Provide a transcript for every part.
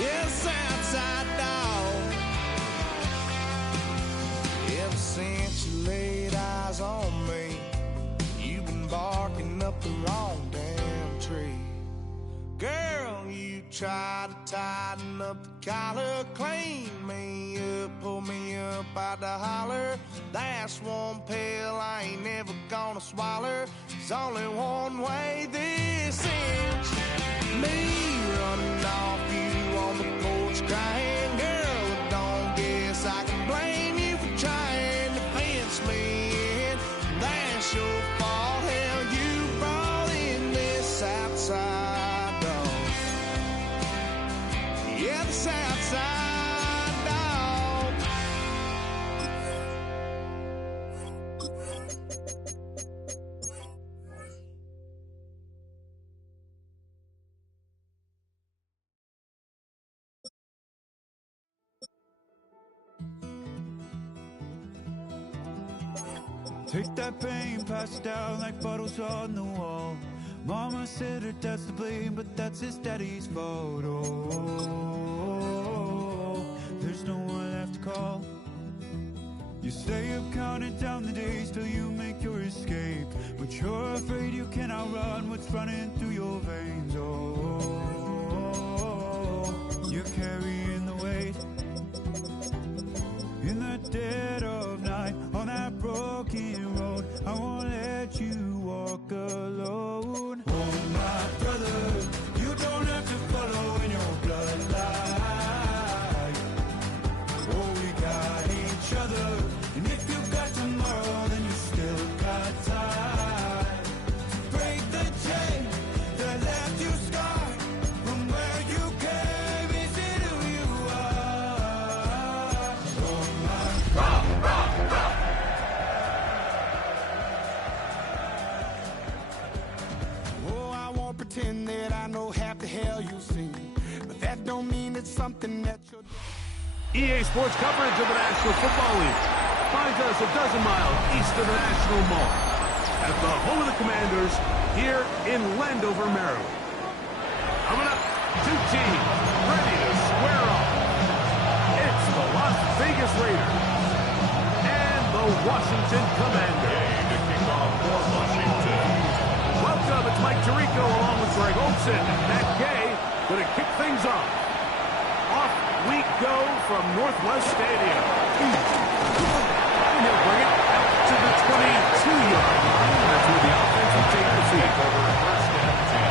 Yes, outside dog. Ever since you laid eyes on me, you've been barking up the wrong damn tree. Girl, you try to tighten up the collar, clean me up, pull me up out the holler. That's one pill I ain't never gonna swallow. There's only one way this ends. Me running off you on the porch crying. Girl, I don't guess I can blame you for trying to fence me in. That's your fault, hell, you brought in this outside dog. Yeah, this outside dog. Take that pain, pass it down like bottles on the wall. Mama said her dad's to blame, but that's his daddy's fault. Oh, there's no one left to call. You stay up counting down the days till you make your escape, but you're afraid you can't outrun what's running through your veins. Oh, you're carrying the weight in the dead of night on that broken road. I won't let you walk alone. Oh, my brother, you don't have to follow in your bloodline. Oh, we got each other, and if you got tomorrow, then you still got time to break the chain that left you scarred from where you came. Is it who you are? Oh, my Oh, I won't pretend that I know half the hell you've seen, but that don't mean it's something that you're... EA Sports coverage of the National Football League finds us a dozen miles east of the National Mall at the home of the Commanders here in Landover, Maryland. Coming up, two teams ready to square off. It's the Las Vegas Raiders and the Washington Commanders. To kick off for Washington. Welcome, it's Mike Tirico along with Greg Olson and Matt Gay going to kick things off. Off we go from Northwest Stadium. And he'll bring it out to the 22-yard line. That's where the offense will take the field. Over first and 10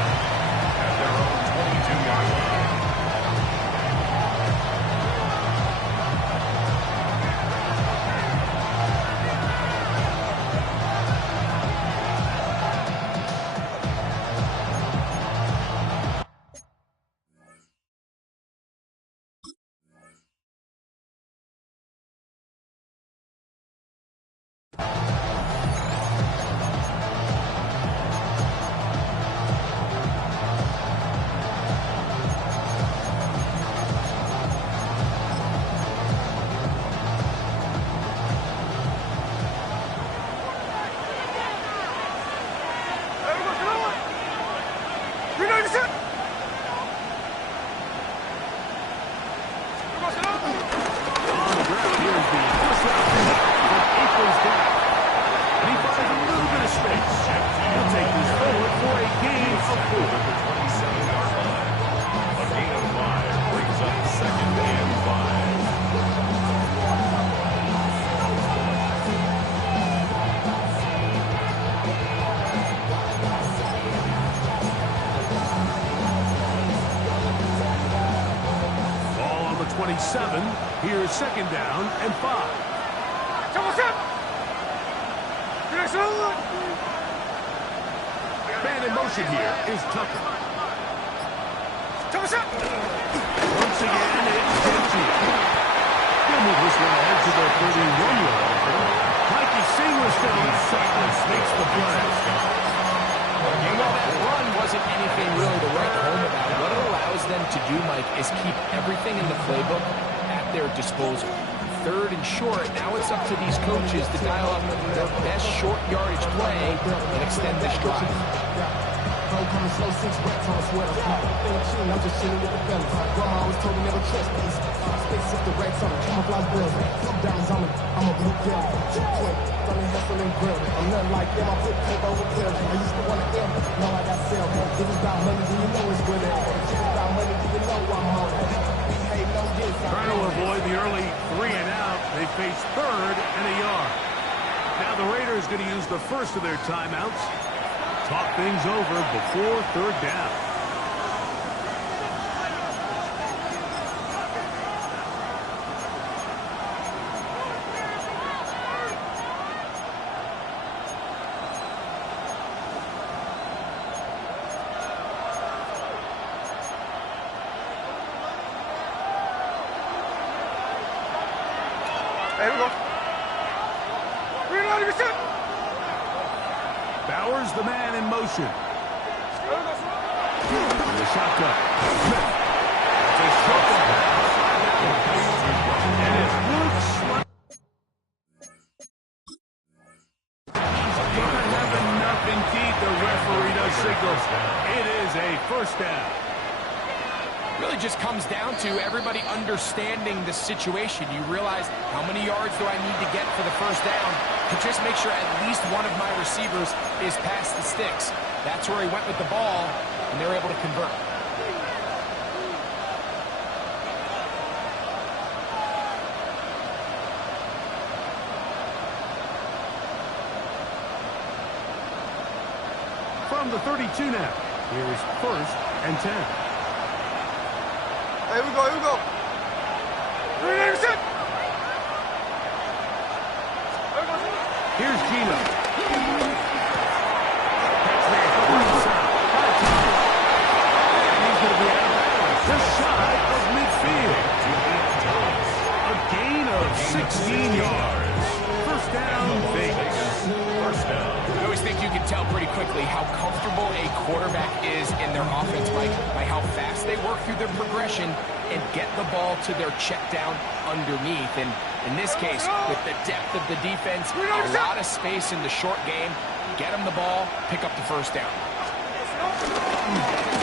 at their own 22-yard line. Here's second down and 5. Man in motion here is Tucker. Once again, it's Genji. He'll move this one ahead to the 31-yard line. Mikey Singleton makes the play. Well, that run wasn't anything really to write home about. What it allows them to do, Mike, is keep everything in the playbook at their disposal. Third and short, now it's up to these coaches to dial up their best short yardage play and extend this drive. Phone coming slow, 6 racks on a sweater. I'm just chilling with the fellas. Grandma always told me never trust these. Space up the racks on camouflage bills. Diamonds, I'm a blue girl. Quick, funny hustle and grill. I'm nothing like them. I put paper over pills. I used to want to end. Now I got sell. If it's about money, do you know it's good? If it's about money, do you know I'm on it? Behave, no diss. Trying to avoid the early 3 and out. They face 3rd and a yard. Now the Raiders going to use the first of their timeouts. Talk things over before 3rd down. There we go. Reload your shot. Bowers, the man in motion. The shotgun. It's a shotgun. And it's Luke Gonna have enough in Keith. The referee does signals. It is a first down. Really just comes down to everybody understanding the situation. You realize how many yards do I need to get for the first down to just make sure at least one of my receivers is past the sticks. That's where he went with the ball, and they're able to convert. From the 32 now. Here's 1st and 10. Here we go, here we go. Reload your shot. Here's Gino. He's going to be out of bounds. Just shy of midfield. A gain of 16 yards. First down, Vegas. First down. I always think you can tell pretty quickly how comfortable a quarterback is in their offense, Mike, by how fast they work through their progression and get the ball to their check down underneath. And in this case, with the depth of the defense, a lot of space in the short game, get them the ball, pick up the first down.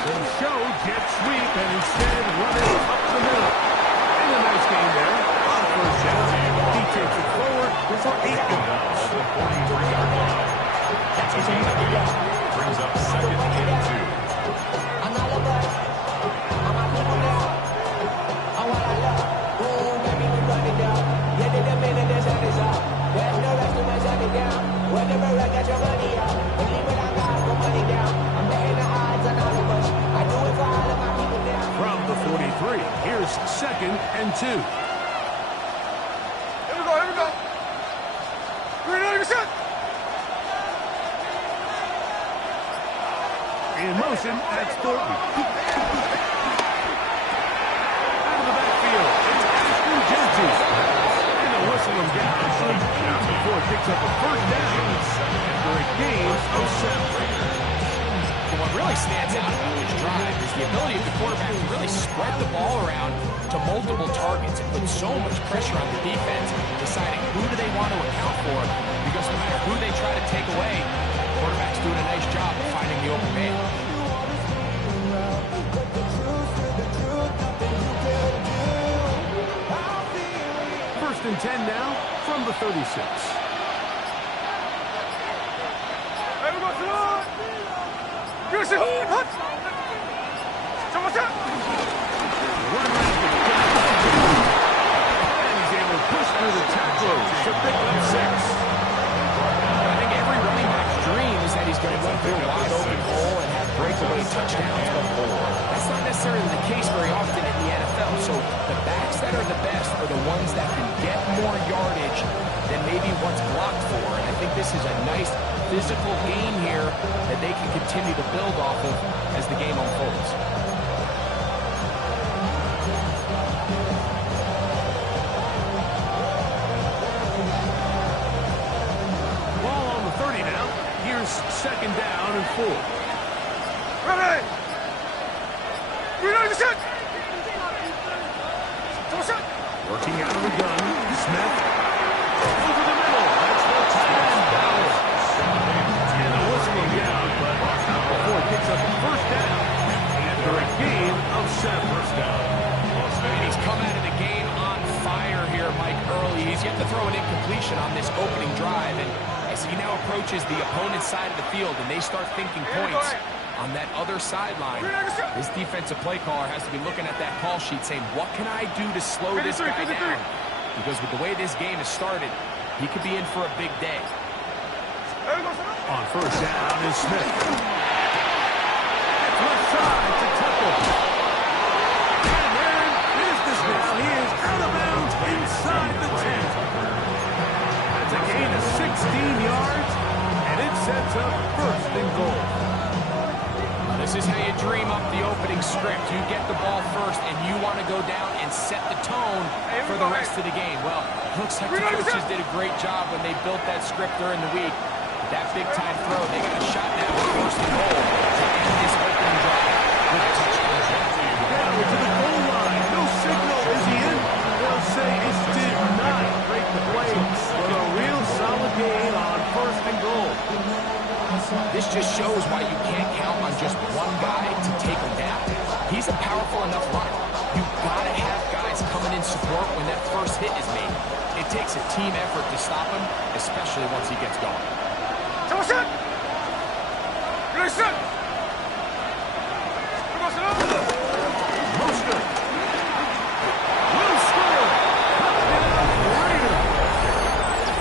The show jet sweep and instead run it up the middle. And a nice game there. On first down, he takes it forward for 8 yards. The 43-yard line. That's a gain of 8. Brings up 2nd and 2. From the 43, here's 2nd and 2. Here we go, here we go. Reload your shot. In motion, that's Thornton. Out of the backfield, it's Ashton Genty. And they'll whistle him down. Not before it picks up a first down after a gain of 7. But what really stands out about this drive is the ability of the quarterback to really spread the ball around to multiple targets and put so much pressure on the defense, deciding who do they want to account for, because no matter who they try to take away, the quarterback's doing a nice job of finding the open man. First and 10 now from the 36. Here we go, Salud. You're Salud, hut. Someone shot. Run rapid. And he's able to push through the tacklers to pick up 6. I think every running back's dream is that he's going to run through a wide open hole and have breakaway touchdowns, but that's not necessarily the case very often in the NFL. So the backs that are the best are the ones that can get more yardage than maybe what's blocked for. And I think this is a nice physical game here that they can continue to build off of as the game unfolds. Ball on the 30 now. Here's 2nd down and 4. Ready. Reload your shot. Someone shot. Working out of the gun. Smith. Over the middle. That's the tight end. Bowers. And a whistling down, but before it picks up a throw an incompletion on this opening drive, and as he now approaches the opponent's side of the field and they start thinking points on that other sideline, this defensive play caller has to be looking at that call sheet saying, what can I do to slow this guy down? Because with the way this game has started, he could be in for a big day. On first down is Smith. It's left side to Temple. And they're in business now. He is out of bounds inside the 10. That's a gain of 16 yards, and it sets up first and goal. This is how you dream up the opening script. You get the ball first, and you want to go down and set the tone for the rest of the game. Well, looks like the coaches did a great job when they built that script during the week. That big-time throw, they got a shot now at first and goal to end this opening drive with a touchdown. Down to the goal line. No signal. Is he in? They'll say it did not break the play for a real solid gain on first and goal. This just shows why you can't count on just one guy to take him down. He's a powerful enough runner. You've got to have guys coming in support when that first hit is made. It takes a team effort to stop him, especially once he gets going. Motion! Release it! Mostert will score.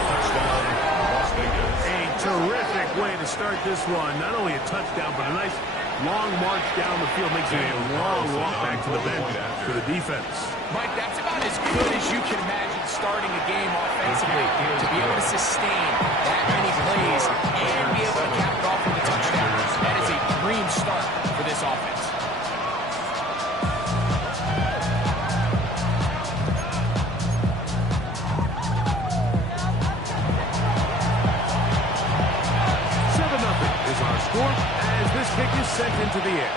Touchdown, Las Vegas. A terrific way to start this one. Not only a touchdown, but a nice long march down the field. Makes it a long walk back to the bench for the defense. Mike, that's about as good as you can imagine starting a game offensively. To be able to sustain that many plays and be able to cap it off with a touchdown. That is a dream start for this offense. As this kick is sent into the air.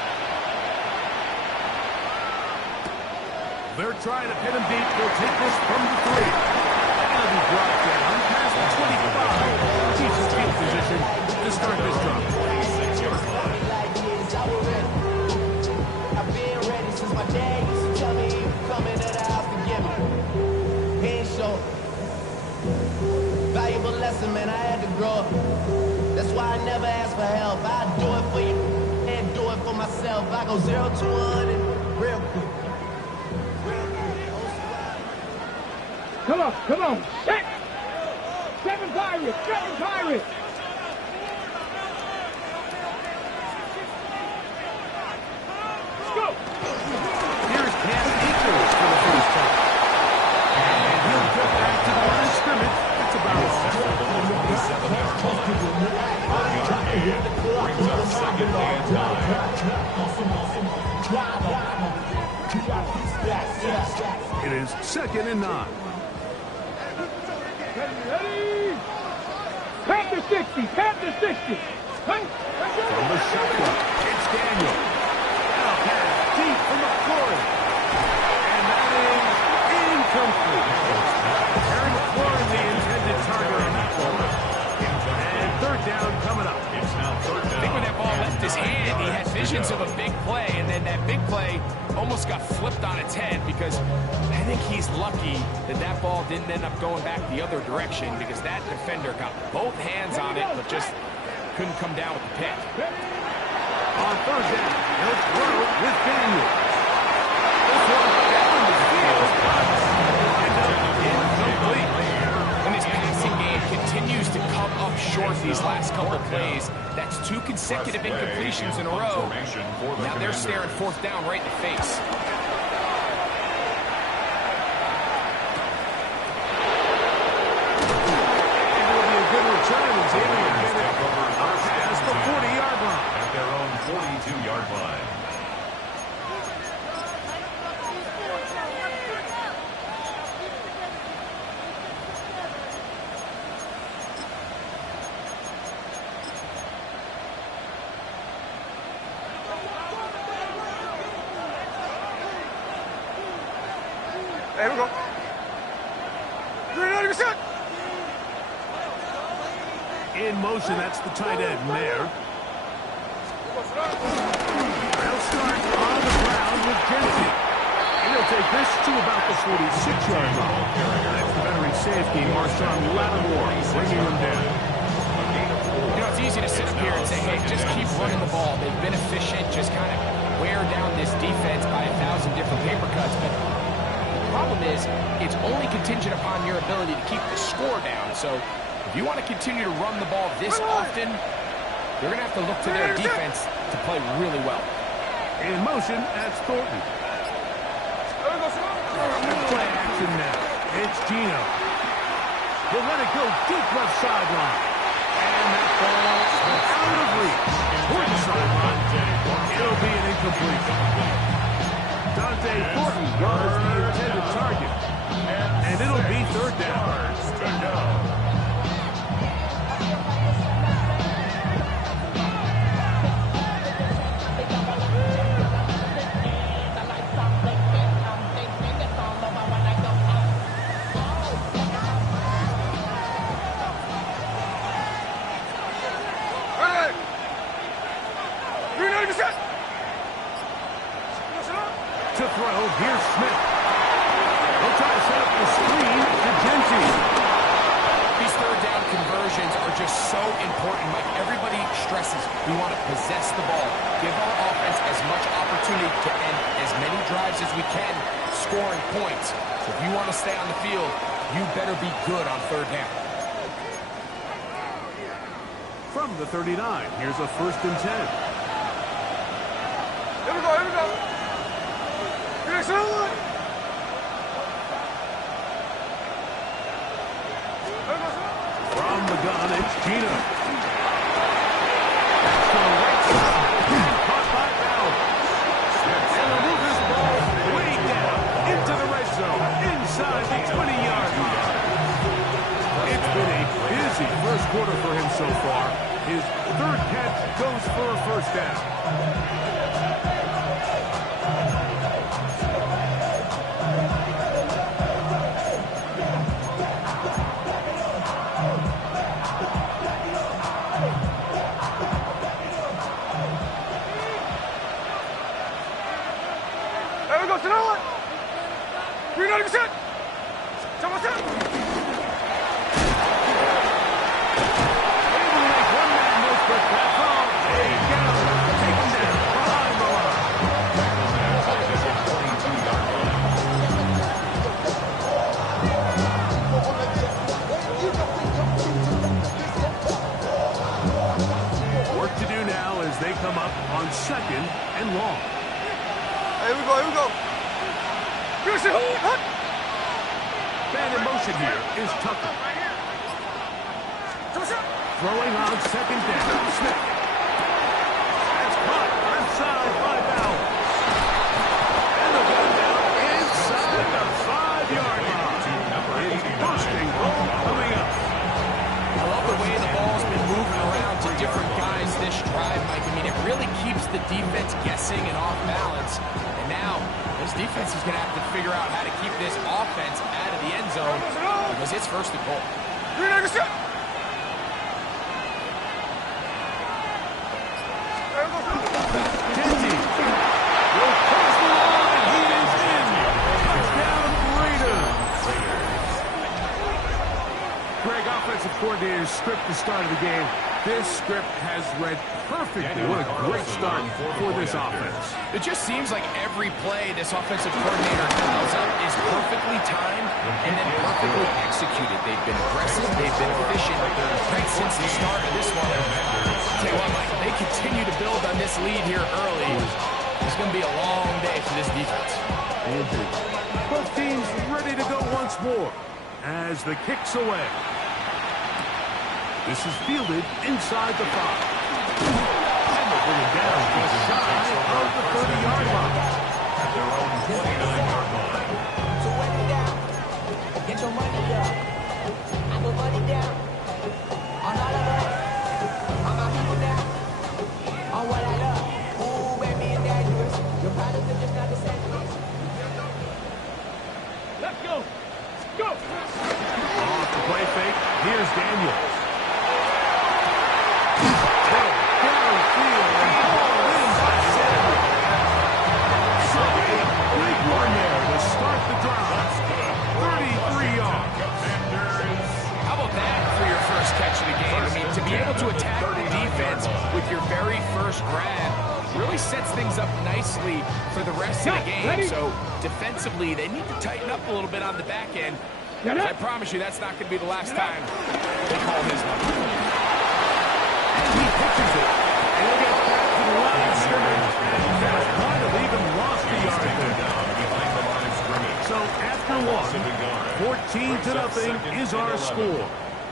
They're trying to pin him deep. They'll take this from the 3. And it'll be brought down past the 25. Keeps his field position to start this drive. 26-yard line. I've been ready since my dad used to tell me he was coming to the house to get me. He ain't show. Valuable lesson, man, I had to grow up. That's why I never ask for help. I do it for you and do it for myself. I go 0 to 100 real quick. Come on. Set! 7 Pirates! 7 Pirates! Let's go! Here's Cam Akers for the first time. And he'll get back to the line of scrimmage. It's about a 47-yard line. Brings up second and 9. It is 2nd and 9. Ready! Panther 60! Panther 60! From the shotgun, it's Daniel. Now pass deep from the 40. And that is incomplete. Aaron McLaurin, the intended target on that one. And 3rd down coming up. It's now 3rd down. I think when that ball left his hand, he had visions of a big play, and then that big play almost got flipped on its head because I think he's lucky that that ball didn't end up going back the other direction because that defender got both hands on it but just couldn't come down with the pick. On 3rd down, he'll throw with Daniel. This one down the field. End up incomplete. When this passing game continues to come up short these last couple plays, that's 2 consecutive incompletions in a row. Now they're staring 4th down right in the face. And it'll be a good return as Xavier get it past the 40-yard line. At their own 42-yard line. Here we go. Ready, set! In motion, that's the tight end, Mayer. They'll start on the ground with Jensen. And he'll take this to about the 46-yard line. That's the veteran safety, Marshawn Lattimore, bringing him down. You know, it's easy to sit up here and say, hey, just keep running the ball. They've been efficient, just kind of wear down this defense by 1,000 different paper cuts. But the problem is, it's only contingent upon your ability to keep the score down. So if you want to continue to run the ball this often, they're going to have to look to their defense to play really well. In motion, that's Thornton. Play action now. It's Gino. He'll let it go deep left sideline. And that ball out of reach. Toward the sideline. It'll be an incompletion. Dante Thornton was the intended target. And it'll be third down. To throw, here's Smith. They'll try to set up the screen to Genty. These third down conversions are just so important. Like everybody stresses, we want to possess the ball. Give our offense as much opportunity to end as many drives as we can, scoring points. So if you want to stay on the field, you better be good on third down. From the 39, here's a 1st and 10. Here we go, here we go. From the gun, it's Gino. That's to the right side. Caught by Bell. And they'll move this ball way down into the red zone, inside the 20-yard line. It's been a busy first quarter for him so far. His 3rd catch goes for a 1st down. They come up on 2nd and long. Here we go, here we go. Man in motion here is Tucker. Throwing on 2nd down. Smith. That's caught left side by Bell. And the ball down inside the 5-yard line. His bursting ball coming up. I love the way the ball's been moving around to different guys this drive, Mike. I mean, it really keeps the defense guessing and off balance. And now, this defense is going to have to figure out how to keep this offense out of the end zone because it's 1st and goal. Genty will cross the line. He is in. Touchdown Raiders. Greg, offensive coordinator's script to start of the game. This script has read perfectly. What a great start for this offense. It just seems like every play this offensive coordinator dials up is perfectly timed and then perfectly executed. They've been aggressive, they've been efficient right since the start of this one. I'll tell you what, Mike, they continue to build on this lead here early. It's going to be a long day for this defense. Both teams ready to go once more as the kick's away. This is fielded inside the 5. And they'll bring it down to the side of the 30-yard line. At their own 29-yard line. So run it down. Get your money up. I go money down. On all of us. On my people now. On what I love. Ooh, baby, it's dangerous. Your problems are just not the same. Let's go. Go. Off the play fake. Here's Daniels. sets things up nicely for the rest of the game. So defensively, they need to tighten up a little bit on the back end. I promise you, that's not going to be the last time they call his number. And he pitches it. And he'll get back to the line of scrimmage. And might have even lost the yard there. So after one, 14-0 is our score.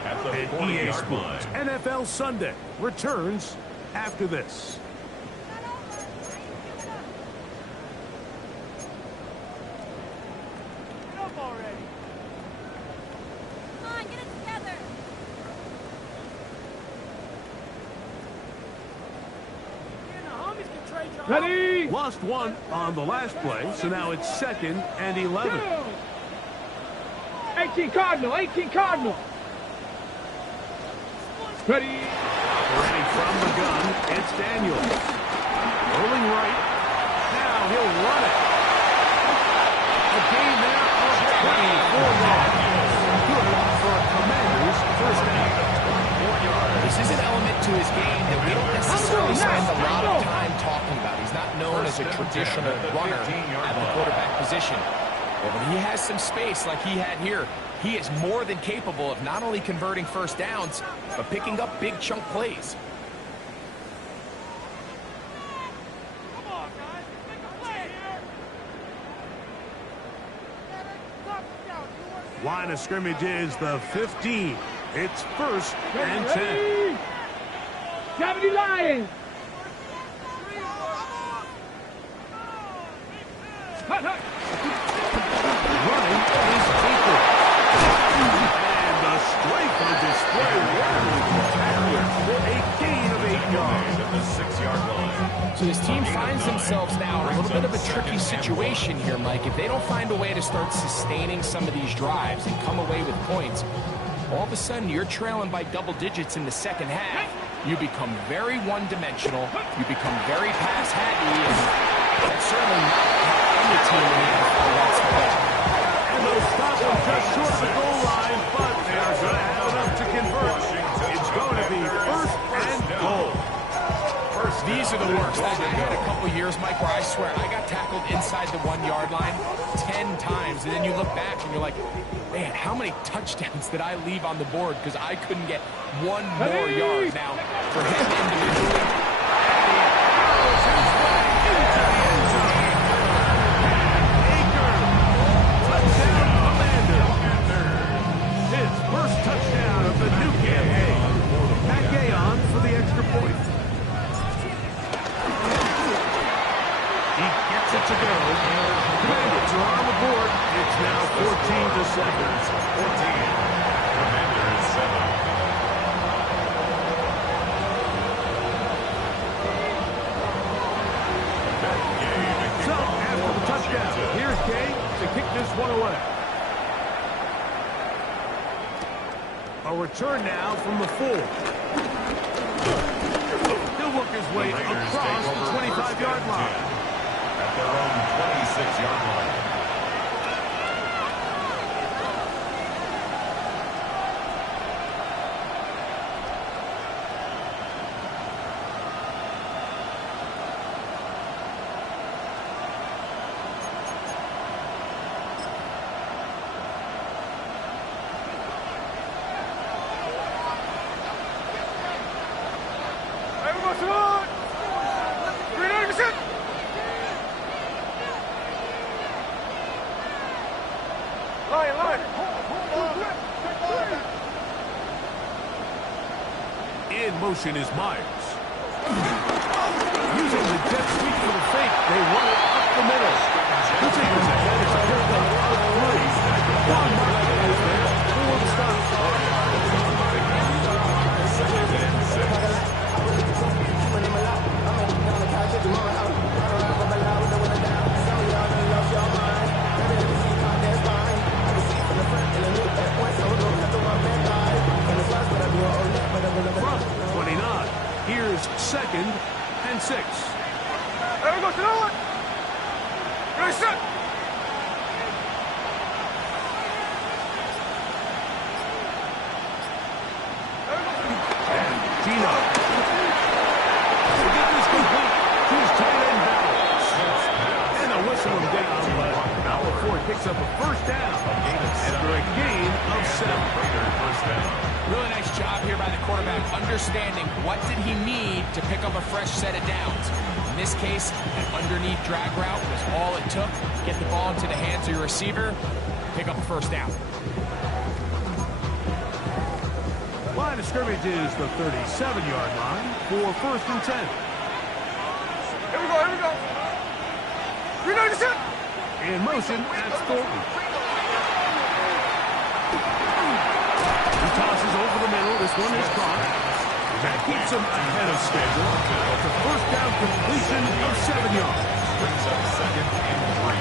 And EA Sports NFL Sunday returns after this. Ready? Lost one on the last play, so now it's 2nd and 11. 18 Cardinal, 18 Cardinal. Ready? Operating from the gun, it's Daniels. Rolling right. Now he'll run it. A gain there of 24 yards. Good for a Commanders first down. This is an element to his game that we don't necessarily spend a lot of time talking about. He's not known as a traditional runner at the quarterback position. But when he has some space like he had here, he is more than capable of not only converting first downs, but picking up big chunk plays. Come on, guys. Make a play here. Line of scrimmage is the 15. It's 1st and 10. 70 Lions. Hut, hut. Running is Baker. And the strength on display for a gain of 8 yards at the 6-yard line. So his team finds themselves now in a little bit of a tricky situation here, Mike. If they don't find a way to start sustaining some of these drives and come away with points, all of a sudden you're trailing by double digits in the second half. You become very one-dimensional. You become very pass-happy, and that's certainly not how any team in the NFL wants to play. And those stops are just short of the goal line, but they are going to have enough to convert. It's going to be 1st and goal. These are the worst. I had a couple years, Mike, where I swear I got tackled inside the 1-yard line 10 times, and then you look back and you're like, man, how many touchdowns did I leave on the board because I couldn't get one more yard? Now, for him individually, Touchdown, Commander. His first touchdown of the new campaign. Matt Gayon for the extra point. He gets it to go. Commanders are on the board. It's now 14-7. 14. Commanders 7. So, after the touchdown, here's Gay to kick this one away. A return now from the 4. He'll work his way across the 25-yard line. At their own 26-yard line. In motion is Myers. Using the jet sweep for the fake, they run it up the middle. The Tigers ahead is a pickup of 3. One marker is there for the stop. From 29, here's 2nd and 6. There we go, throw it. Ready, set. And Gino. To get this complete, his tight end picks up a first down after a gain of 7. First down. Really nice job here by the quarterback, understanding what did he need to pick up a fresh set of downs. In this case, an underneath drag route was all it took. Get the ball into the hands of your receiver, pick up a first down. Line of scrimmage is the 37-yard line for first and 10. Here we go. Reload the shot. In motion, that's Thornton. He tosses over the middle. This one is caught. That keeps him ahead of schedule. It's a first down completion of 7 yards. Brings up second and 3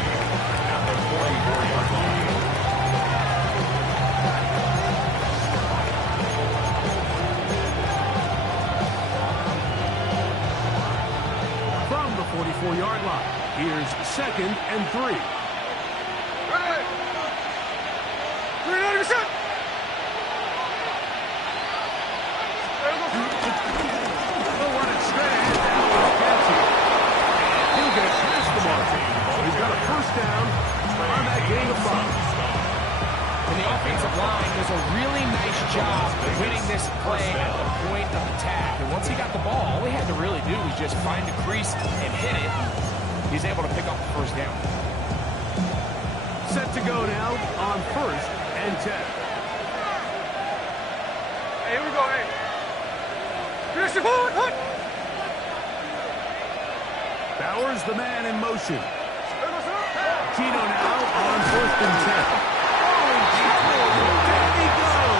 at the 44-yard line. From the 44-yard line, here's second and 3. Reload the shot. They'll run it straight ahead now with Kelsey. And he'll get past the mark. So he's got a first down on that gain of 5. And the offensive line does a really nice job winning this play at the point of attack. And once he got the ball, all he had to really do was just find a crease and hit it. He's able to pick up the first down. Set to go now on first and 10. Hey, here we go, hey. Finish the ball, hut. Bowers the man in motion. Tino now on first and 10. There he goes.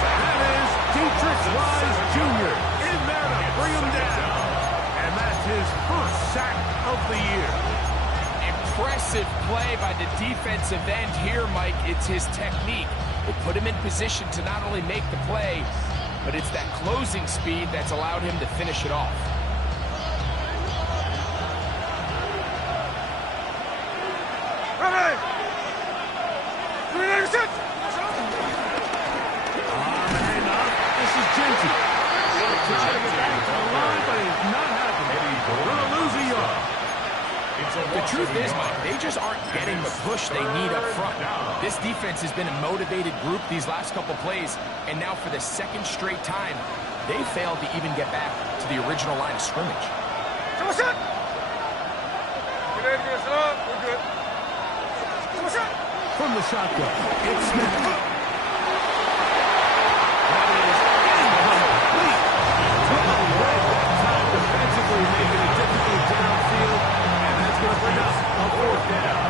That is Dietrich Wise Jr. in there to bring him down. And that's his first sack of the year. Impressive play by the defensive end here, Mike. It's his technique. It put him in position to not only make the play, but it's that closing speed that's allowed him to finish it off. Ready. Reload the shot. And up. This is Genty. He'll try to get back to the line, but it's not happening. We're going to lose a yard. The truth is, Mike, they just aren't getting the push they need up front. This defense has been a motivated group these last couple plays, and now for the second straight time, they failed to even get back to the original line of scrimmage. Come on, shot. Get ready to get us up. We're good. Come on, shot. From the shotgun, it's Smith. That is incomplete. Well read that time defensively, making it difficult downfield, and that's going to bring us a fourth down.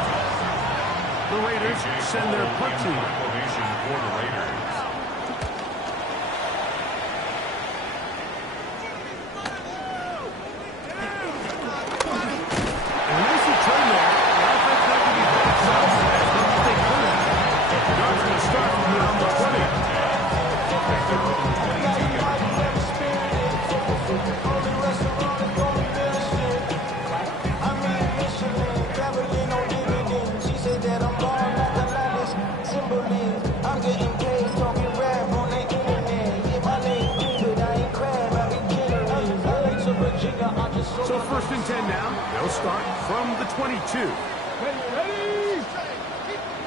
The Raiders send their punt team. Formation for the Raiders. And nice return there. The offense not going to be back south as much as they could have. Yards going to start from around the 20. So first and 10 now. They'll start from the 22. Ready.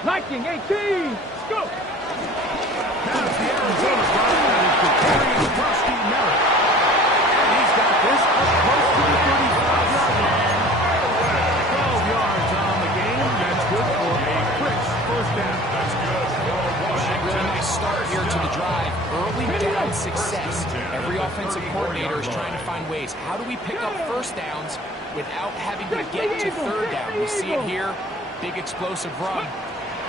Liking 18. Let's go. Now it's the Arizona line that is Victorious Rusty Merritt. And he's got this up close to the 35-yard line. 12 yards on the game. That's good for a quick first down. That's good for Washington. Really nice start here to the drive. Early down success. Every offensive coordinator is trying to find ways. How do we pick up first downs without having to get to third down? We see it here. Big explosive run.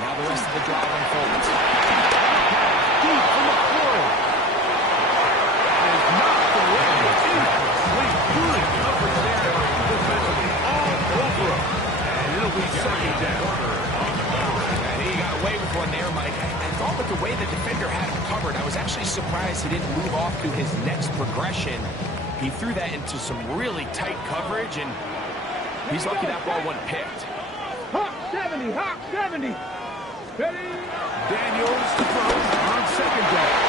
Now the rest of the drive unfolds. Deep from the 40. That is knocked away. Incomplete. Good coverage there. Defensively all over him. And it'll be second down. And he got away with one there, Mike. I thought with the way the defender had him covered, I was actually surprised he didn't move off to his next progression. He threw that into some really tight coverage, and he's lucky that ball wasn't picked. Hawk 70. Hawk 70. Ready. Daniels to throw on second down.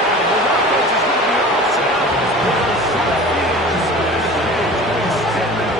And the offense is going to be offset. With a short field. 10 men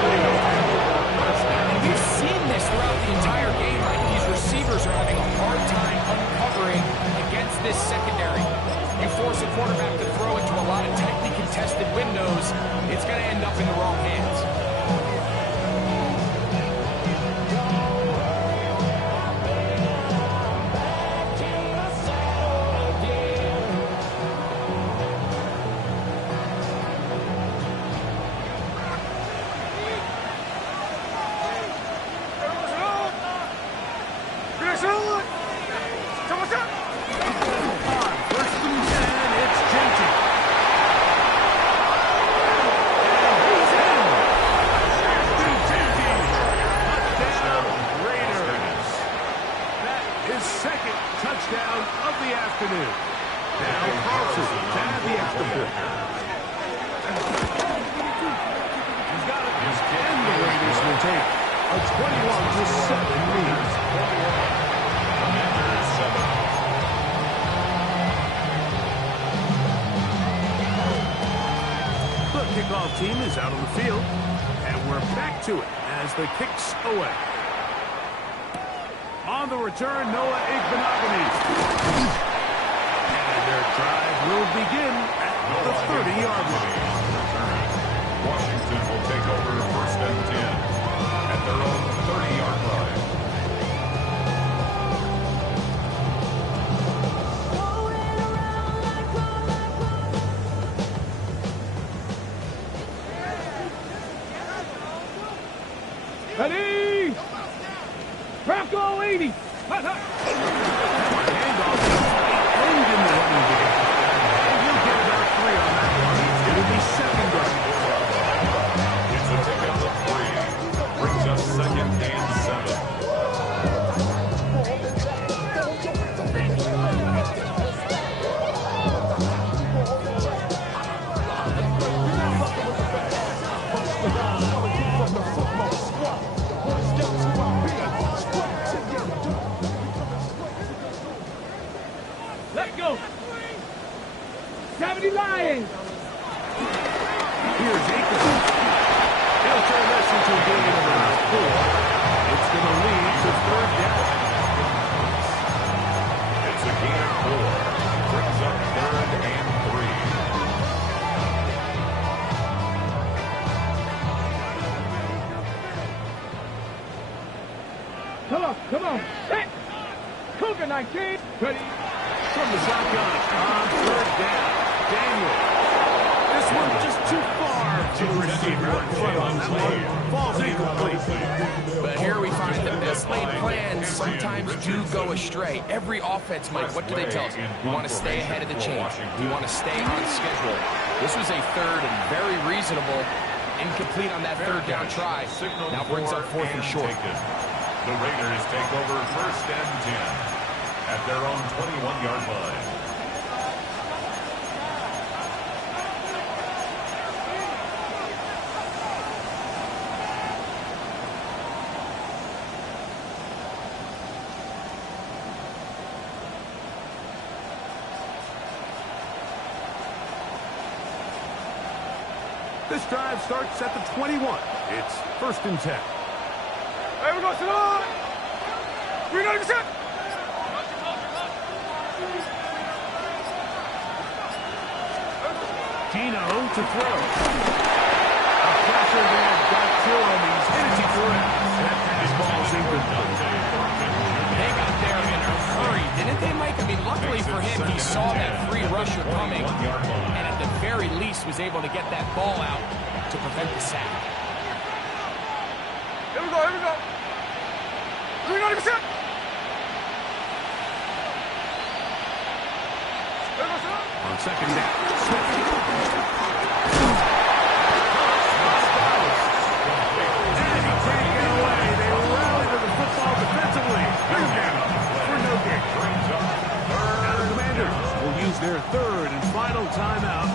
take a 21-7 lead. Commanders 7. The kickoff team is out on the field, and we're back to it as the kick's away. On the return, Noah Igbenogany. And their drive will begin at the 30-yard line. Washington will take over 1st and 10 at their own 30-yard line. Ready? Bronco 80. Hut, hut. Handoff to tight end in the running game. And he'll get about 3 on that one. It'll be 2nd down. It's a pickup of 3. Brings up 2nd and 7. Let's go. 70 Lions. Here's Akers. He'll turn this into a gain of about 4. It's going to lead to 3rd down. It's a gain of 4. Brings up 3rd and 3. Come on, come on. Set. Cougar 19. Ready. From the shotgun on 3rd down. Daniel. This one just too far to the receiver. Out in front on that one. Falls incomplete. But here we find the best laid plans sometimes do go astray. Every offense, Mike, what do they tell us? We want to stay ahead of the chain. We want to stay on schedule. This was a 3rd and very reasonable. Incomplete on that 3rd down try. Now brings up 4th and short. The Raiders take over 1st and 10 at their own 21-yard line. This drive starts at the 21. It's 1st and 10. Hey, we go, Salon. We're not even set. Gino to throw. A pressure there got to him. He's hit it to correct. That pass ball's incomplete. They got there in a hurry, didn't they, Mike? I mean, luckily for him, he saw that free rusher coming, and at the very least was able to get that ball out to prevent the sack. Here we go, here we go. We're not even set. On 2nd down. And he can't get away. They rally to the football defensively. Bring him down for no gain. Now the Commanders will use their 3rd and final timeout.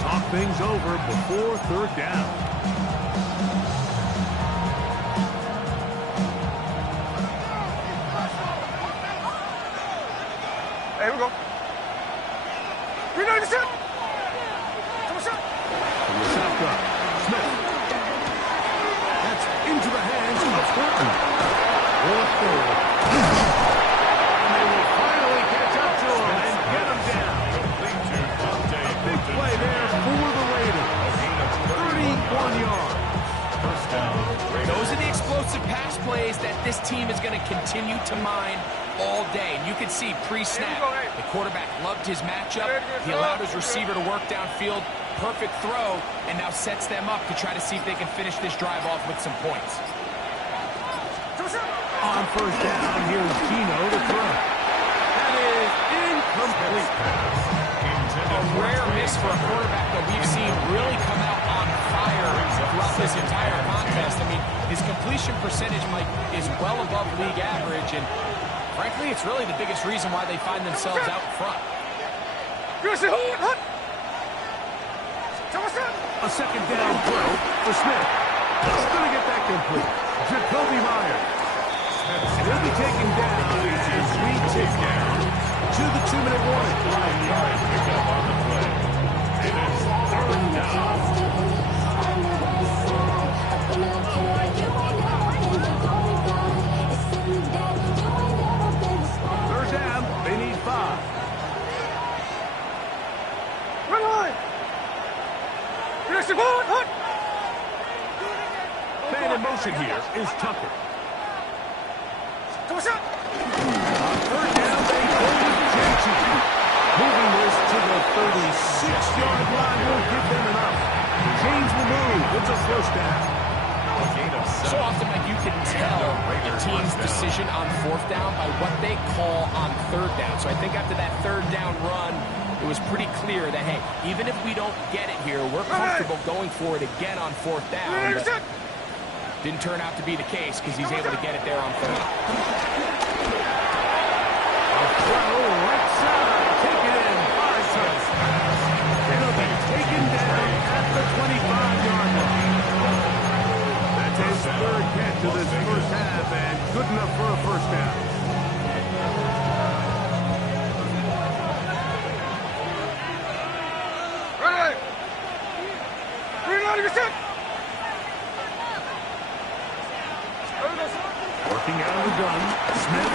Talk things over before 3rd down. Here we go. We're not even set. From the shotgun, Smith. That's into the hands of Thornton. 4th forward. And they will finally catch up to him and get him down. A big play there for the Raiders. 31 yards. First down. Those are the explosive pass plays that this team is going to continue to mine all day. And you can see pre-snap, the quarterback loved his matchup. He allowed his receiver to work downfield. Perfect throw, and now sets them up to try to see if they can finish this drive off with some points. On 1st down, here's Gino to throw. That is incomplete. A rare miss for a quarterback that we've seen really come out on fire throughout this entire contest. I mean, his completion percentage, Mike, is well above league average, and frankly, it's really the biggest reason why they find themselves out in front. A 2nd down throw for Smith. He's going to get that incomplete. Jacoby Myers. He'll be taken down as we tick down to the 2-minute warning. 5-yard pickup on the play. And it's 3rd down. Third down, they need 5. Run line. Finish the ball. Hut. Man in motion here is Tucker. Come on, shot. Third down, they go with JT. Moving this to the 36-yard line will give them enough. Chains will move. It's a first down. A gain of 7. So often, Mike, you can tell a team's decision on 4th down by what they call on 3rd down. So I think after that 3rd down run, it was pretty clear that, hey, even if we don't get it here, we're comfortable going for it again on 4th down. But didn't turn out to be the case because he's able to get it there on 3rd. Right side, take it in, 5 touchdowns. It'll be taken down at the 25-yard line. That's his 3rd catch of this first half, and good enough for a first down. Ready. Reload your shot. Working out of the gun, Smith.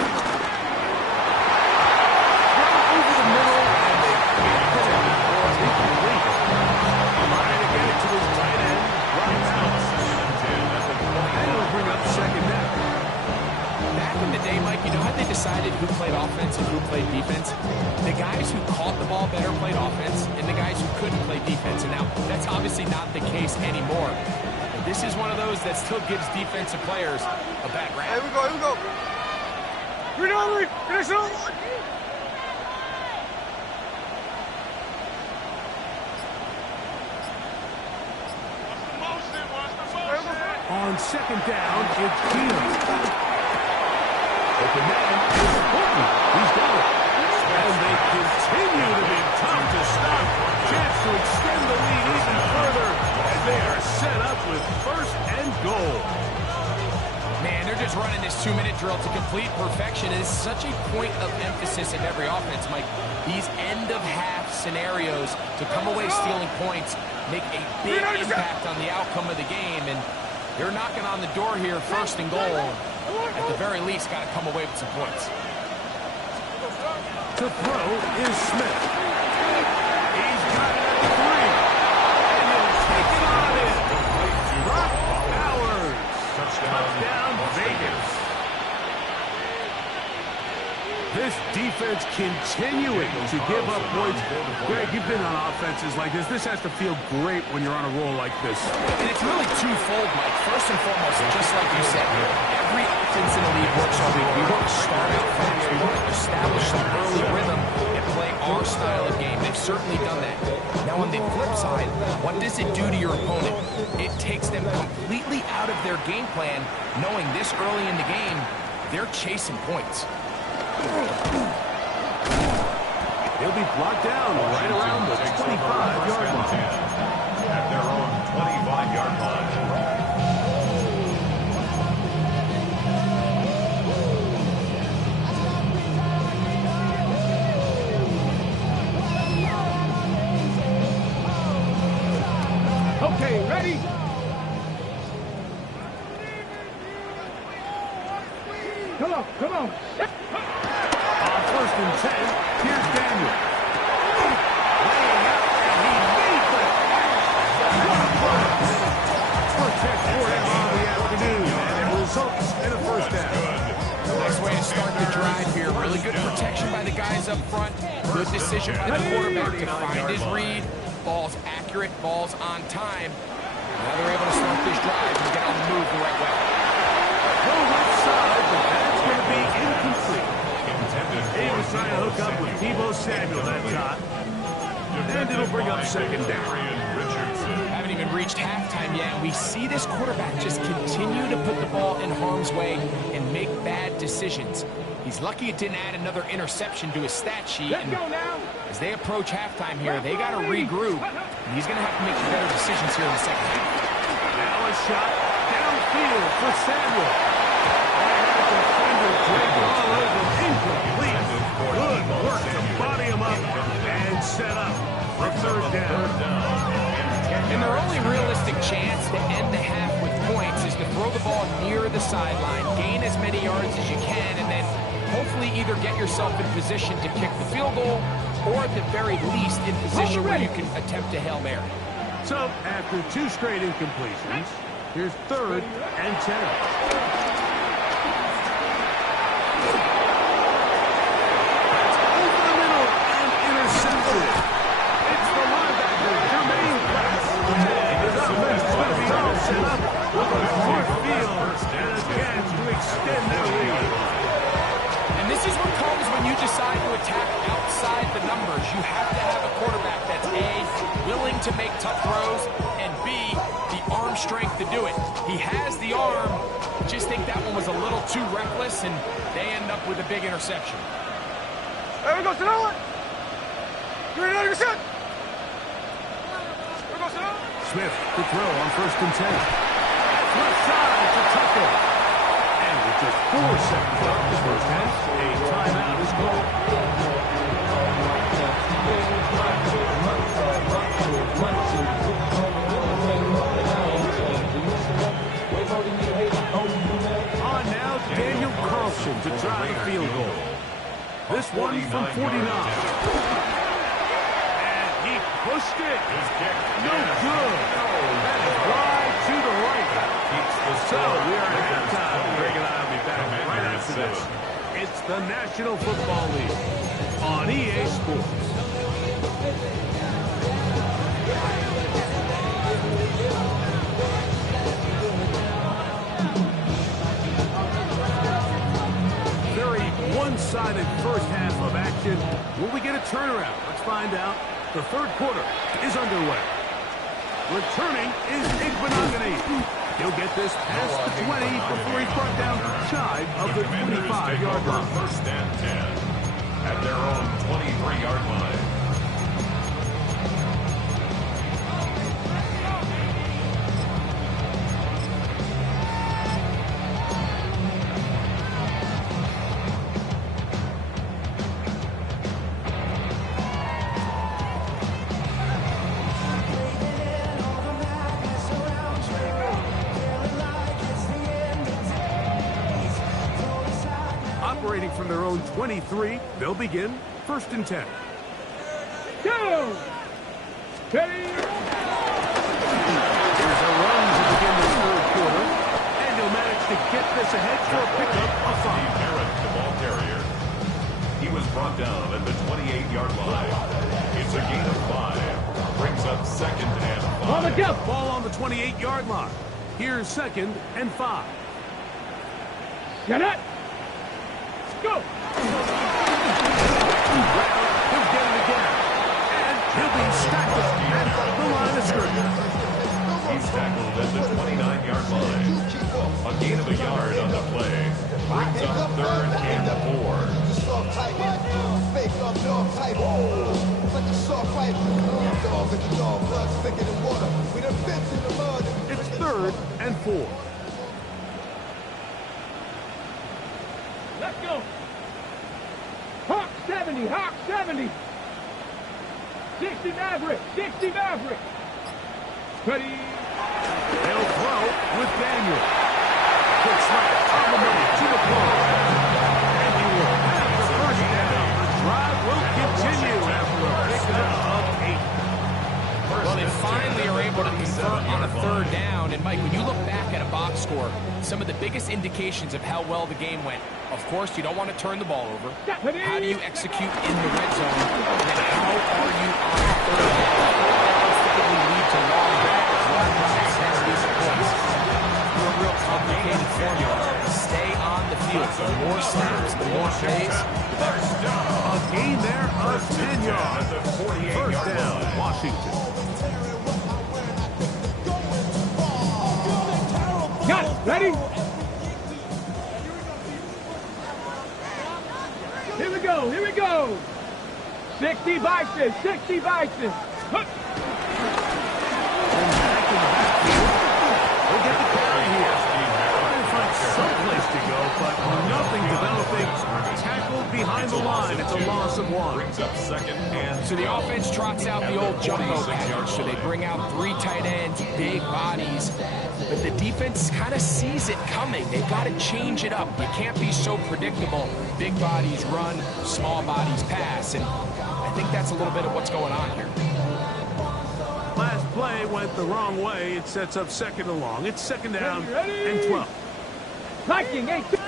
Over the middle, and they get it in for incomplete. Trying to get it to his tight end, right out. And it'll bring up 2nd down. Back in the day, Mike, you know how they decided who played offense and who played defense? The guys who caught the ball better played offense, and the guys who couldn't play defense. And now, that's obviously not the case anymore. This is one of those that still gives defensive players a bad rap. Here we go. Here we go. Reload. Finish it. On 2nd down, it's Keenum. Open man is Horton. He's got it. And they continue to be tough to stop. Chance to extend the lead even further. And they are set up with 1st and goal. Man, they're just running this 2-minute drill to complete perfection. It is such a point of emphasis in every offense, Mike. These end-of-half scenarios to come away stealing points make a big impact on the outcome of the game. And they're knocking on the door here, 1st and goal. At the very least, got to come away with some points. To throw is Smith. He's got it at 3. And he'll take it on in. Brock Bowers. Touchdown Vegas. This defense continuing to give up points. Greg, you've been on offenses like this. This has to feel great when you're on a roll like this. And it's really twofold, Mike. First and foremost, just like you said, every offense in the league works all week. We want to start out fast. We want to establish some early rhythm and play our style of game. They've certainly done that. Now, on the flip side, what does it do to your opponent? It takes them completely out of their game plan, knowing this early in the game, they're chasing points. He'll be blocked down right around the 25-yard line. At their own 25-yard line. Okay, ready? Come on. On 1st and 10, here's Daniel. Laying out, and he made the protect for him on the afternoon, and it results in a 1st down. Nice way to start the drive here. Really good protection by the guys up front. Good decision by the quarterback to find his read. Ball's accurate, ball's on time. Now they're able to start this drive and get on the move the right way. Go left side, but that's going to be incomplete. He was trying to hook up with Deebo Samuel that time. And it'll bring up 2nd down. Haven't even reached halftime yet, and we see this quarterback just continue to put the ball in harm's way and make bad decisions. He's lucky it didn't add another interception to his stat sheet. And as they approach halftime here, they got to regroup. And he's going to have to make better decisions here in the 2nd half. Now a shot downfield. field for Samuel. And that defender draped all over. Incomplete. Good work to body him up and set up for third down. And their only realistic chance to end the half with points is to throw the ball near the sideline, gain as many yards as you can, and then hopefully either get yourself in position to kick the field goal or at the very least in position where you can attempt a Hail Mary. So, after 2 straight incompletions, here's 3rd and 10. Set up with a short field and a chance to extend their lead. And this is what comes when you decide to attack outside the numbers. You have to have a quarterback that's A, willing to make tough throws, and B, the arm strength to do it. He has the arm, just think that one was a little too reckless, and they end up with a big interception. There we go, sit down. You ready to get set? Smith to throw on 1st and 10. Left side to Tucker. And with just 4 seconds left in the first half, a timeout is called. On now, Daniel Carlson to try the field goal. This one from 49. Pushed it. No good. That is wide to the right. So we are at halftime. Greg and I will be back right after this. It's the National Football League on EA Sports. Very one-sided first half of action. Will we get a turnaround? Let's find out. The 3rd quarter is underway. Returning is Igbenogany. He'll get this past the 20 before he's brought down shy of the 25-yard line. 1st and 10 at their own 23-yard line. From their own 23, they'll begin 1st and 10. Go! Ready? Here's a run to begin the 3rd quarter, and he'll manage to get this ahead for a pickup of 5. Barrett, the ball carrier. He was brought down at the 28-yard line. It's a gain of 5. Brings up 2nd and 5. On the go. Ball on the 28-yard line. Here's 2nd and 5. Get it! Go! He'll get it again. And he'll be tackled at the line of scrimmage. He's tackled at the 29-yard line. A gain of a yard on the play. Brings up 3rd and 4. It's 3rd and 4. Let's go! Hawk 70, Hawk 70! 60 Maverick, 60 Maverick! Ready? They'll throw with Daniel. Quick slap on the money to the ball. And he will have the 1st down. The drive will continue after a pickup of 8. Well, they finally are able to convert on a 3rd down. And, Mike, when you look back at a box score, some of the biggest indications of how well the game went, of course, you don't want to turn the ball over. How do you execute in the red zone? And how are you on 3rd down? Typically lead to long drives rather than extended points. Through a real complicated formula. Stay on the field. The more snaps, the more plays, the better. A gain there of 10 yards. 1st down, Washington. Got it! Ready? Here we go, here we go! 60 Bison, 60 Bison! Hup. And back in the backfield. We'll get the carry here. So the offense trots out the old jumbo package. So they bring out 3 tight ends, big bodies. But the defense kind of sees it coming. They've got to change it up. You can't be so predictable. Big bodies run, small bodies pass. And I think that's a little bit of what's going on here. Last play went the wrong way. It sets up second and long. It's second down and 12. Liking, hey. Equals.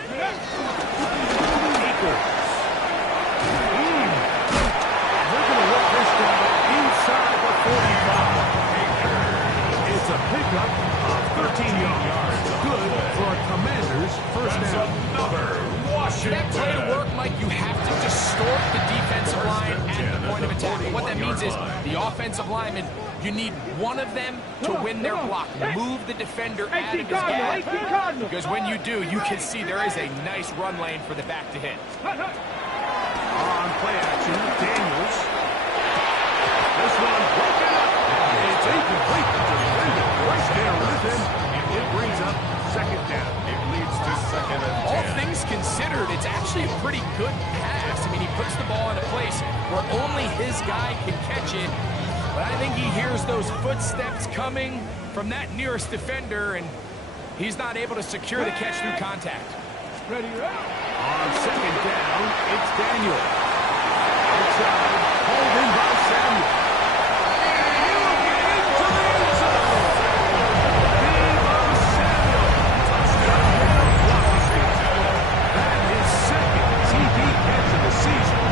They're going to work this down inside the 45. It's a pickup of 13 yards. Good for a Commanders first down. That play to work, Mike, you have to distort the defensive line at the point of attack. And what that means is the offensive lineman, you need one of them to win their block. Move the defender out of his gap. Because when you do, you can see there is a nice run lane for the back to hit. On play action, Daniels. This one broken up. It's incomplete. The defender right there with him. It brings up second down. It leads to second and 10. All things considered, it's actually a pretty good pass. I mean, he puts the ball in a place where only his guy can catch it. But I think he hears those footsteps coming from that nearest defender, and he's not able to secure the catch through contact. Ready, on second down, it's Daniel. Outside, pulled in by Samuel. And he'll get into the end zone. Deebo Samuel. Touchdown. That is second TD catch of the season.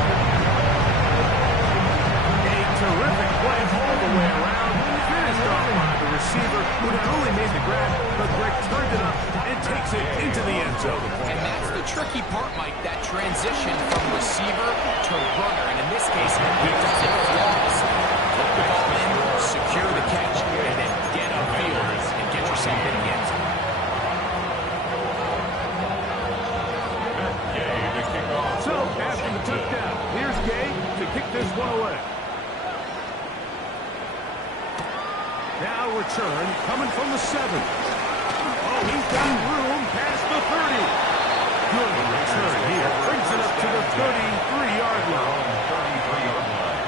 A terrific play all the way around. Finished off by the receiver, who not only made the grab, but Greg turned it up and takes it into the end zone. And that's the tricky part, Mike, that transition from receiver to runner. And in this case, he does it flawlessly. Put the ball in, secure the catch, and then get upfield and get yourself in the end zone. So, after the touchdown, here's Gay to kick this one away. Now return, coming from the 7. Oh, he's got room past the 30. Good return here. Brings it up to the 33-yard line. 33-yard line.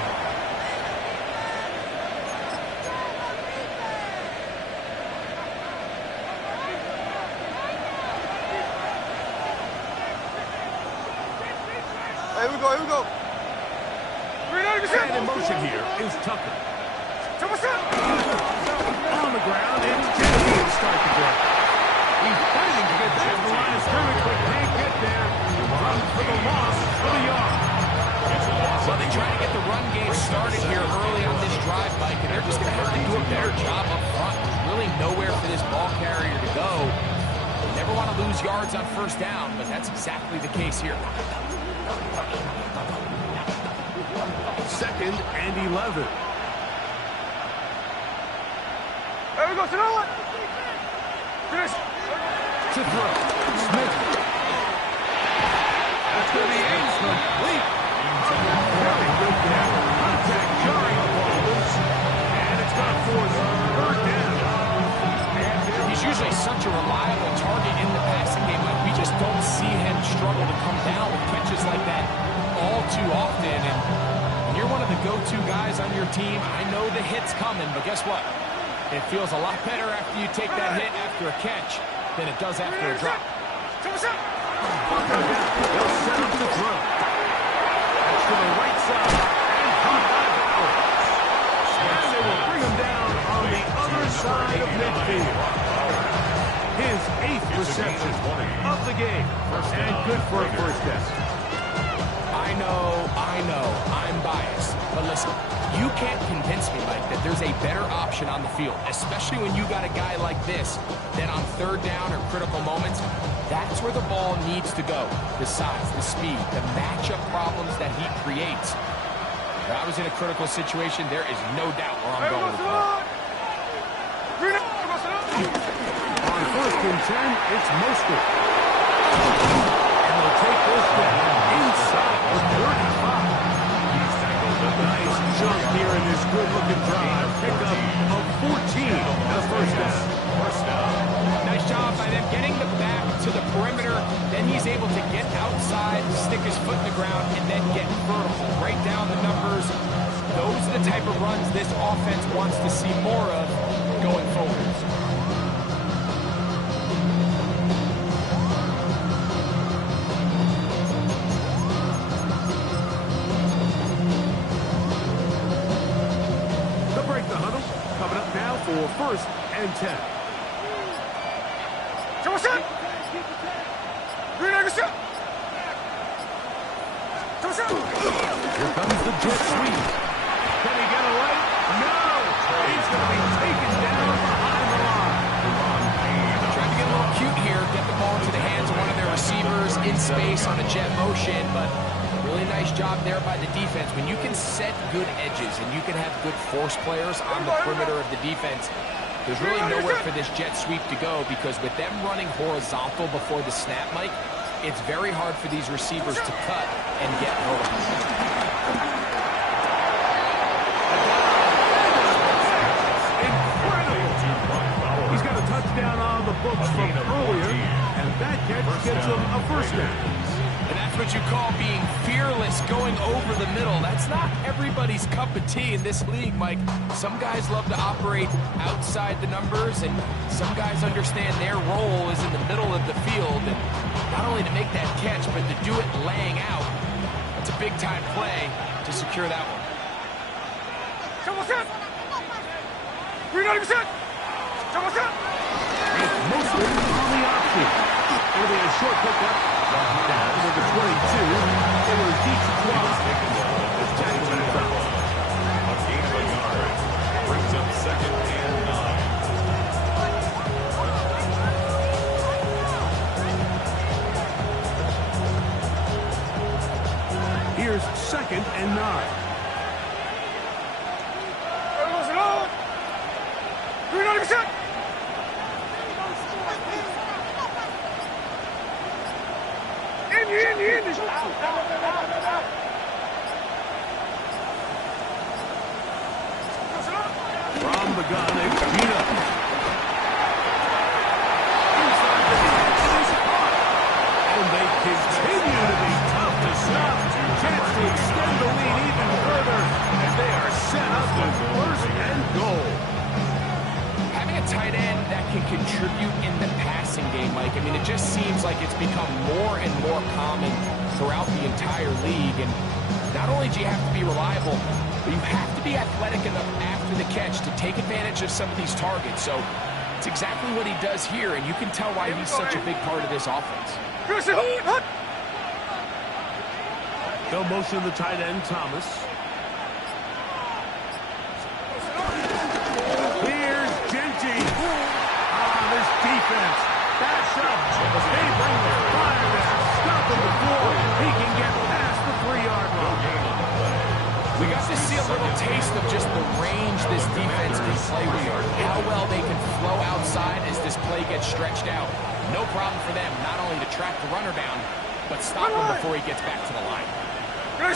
Here we go. And in motion here is Tucker. On the ground, and Jimmy will start the drive. He's fighting to get back to the line of scrimmage, but can't get there. Run for the loss of the yard. Well, they try to get the run game started here early on this drive, Mike, and they're just going to have to do a better job up front. There's really nowhere for this ball carrier to go. They never want to lose yards on first down, but that's exactly the case here. Second and 11. There we go, Sonoma. Finish. To throw. Smith. That's going to be incomplete. Very good there. Contact jarring up all this. And it's going to force third down. He's usually such a reliable target in the passing game. Like, we just don't see him struggle to come down with catches like that all too often. And when you're one of the go-to guys on your team, I know the hit's coming, but guess what? It feels a lot better after you take that hit after a catch than it does after a drop. They'll set up the throw. That's to the right side. And caught by Bowers. And they will bring him down on the other side of midfield. His 8th reception of the game. And good for a first down. I know, I'm biased. But listen, you can't convince me, Mike, that there's a better option on the field, especially when you got a guy like this that on third down or critical moments, that's where the ball needs to go. The size, the speed, the matchup problems that he creates. If I was in a critical situation, there is no doubt where I'm going with that. On first and 10, it's Mostert. And they'll take this down inside the 35. Nice jump here in this good-looking drive. Pickup of 14 and a first down. Nice job by them getting the back to the perimeter. Then he's able to get outside, stick his foot in the ground, and then get vertical. Right down the numbers. Those are the type of runs this offense wants to see more of going forward. Coming up now for 1st and 10. 정신! 유일하게 시작! 정신! Here comes the jet sweep. Can he get away? No! He's going to be taken down behind the line. Trying to get a little cute here, get the ball into the hands of one of their receivers in space on a jet motion, but really nice job there by the defense. When you can set good edges and you can have good force players on the perimeter of the defense, there's really nowhere for this jet sweep to go, because with them running horizontal before the snap, Mike, it's very hard for these receivers to cut and get vertical. Incredible! He's got a touchdown on the books from earlier, and that catch gets him a first down. And that's what you call being fearless, going over the middle. That's not everybody's cup of tea in this league, Mike. Some guys love to operate outside the numbers, and some guys understand their role is in the middle of the field. And not only to make that catch, but to do it laying out. It's a big-time play to secure that one. Mostly on the option. It'll be a short pickup. Down to the 22. It was Deeks It's tackled and fouled. A gain of a yard. Brings up 2nd and 9. Here's 2nd and 9. From the gun, it's Gina. Inside the catch, it is caught. And they continue to be tough to stop. Chance to extend the lead even further. And they are set up with 1st and goal. Having a tight end that can contribute in the passing game, Mike, I mean, it just seems like it's become more and more common throughout the entire league. And not only do you have to be reliable, but you have to be athletic enough after the catch to take advantage of some of these targets. So it's exactly what he does here, and you can tell why he's such a big part of this offense. They'll motion the tight end, Thomas. Here's Genty. This defense. That's up. They bring the fire there. Stop him before he can get past the 3-yard line. We got to see a little taste of just the range this defense can play with. How well they can flow outside as this play gets stretched out. No problem for them not only to track the runner down, but stop him before he gets back to the line. Genty.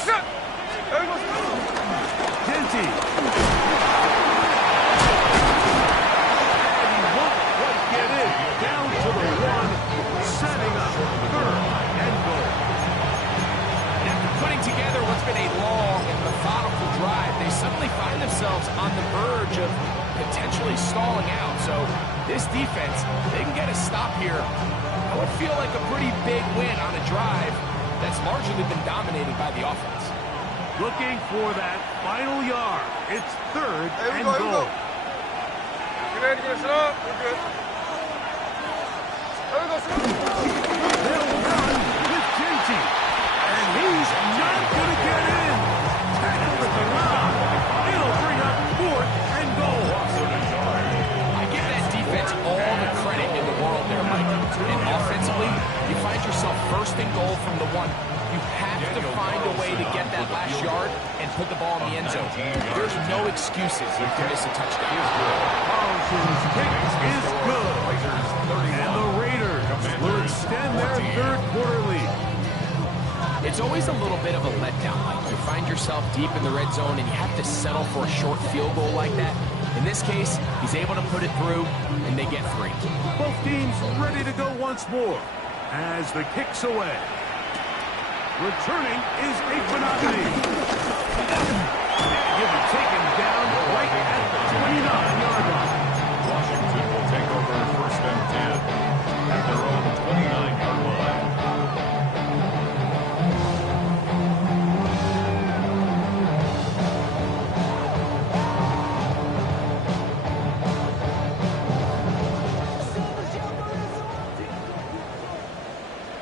And he won't quite get in. Down to the 1, setting up 3rd and goal. After putting together what's been a long and methodical drive, they suddenly find themselves on the verge of potentially stalling out. So this defense, they can get a stop here. That would feel like a pretty big win on a drive that's largely been dominated by the offense. Looking for that final yard. It's 3rd and goal. They'll run with Genty. And he's not going to get in. Tackled at the line. It'll bring up 4th and goal. I give that defense all the credit in the world there, Mike. And offensively, you find yourself 1st and goal from the 1. You have to find a way to get that last yard and put the ball in the end zone. There's no excuses if you miss a touchdown. Collinson's kick is good. And the Raiders will extend their 3rd quarter lead. It's always a little bit of a letdown. Like you find yourself deep in the red zone and you have to settle for a short field goal like that. In this case, he's able to put it through, and they get 3. Both teams ready to go once more as the kick's away. Returning is Equinati. He'll be taken down right at the 29-yard line. Washington will take over 1st and 10 at their own 29-yard line.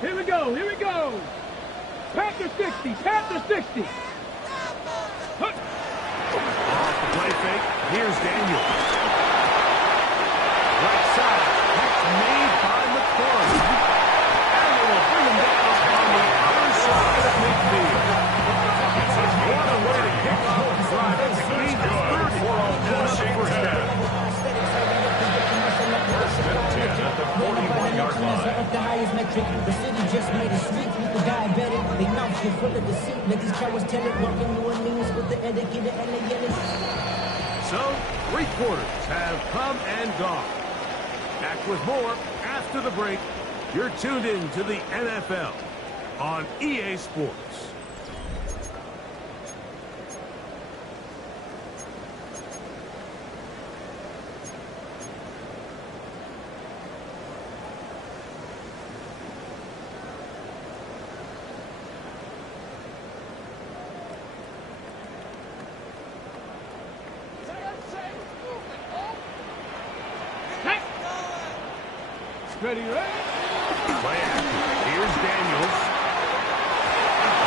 Here we go, here we go. Panther 60, Panther 60. Off the play fake, here's Daniel. Right side, catch made by McCoy. And they will bring him down on the other side of midfield. What a way to kick off the drive. It's a gain of 30 and another first down. 1st and 10 at the 41-yard line. The highest metric, the city just made a street. People diabetic, they mouth shit full of deceit. Let these cowards tell it, walking New Orleans with the etiquette and the yelling. So, 3 quarters have come and gone. Back with more after the break. You're tuned in to the NFL on EA Sports. Ready, ready? Play action. Here's Daniels.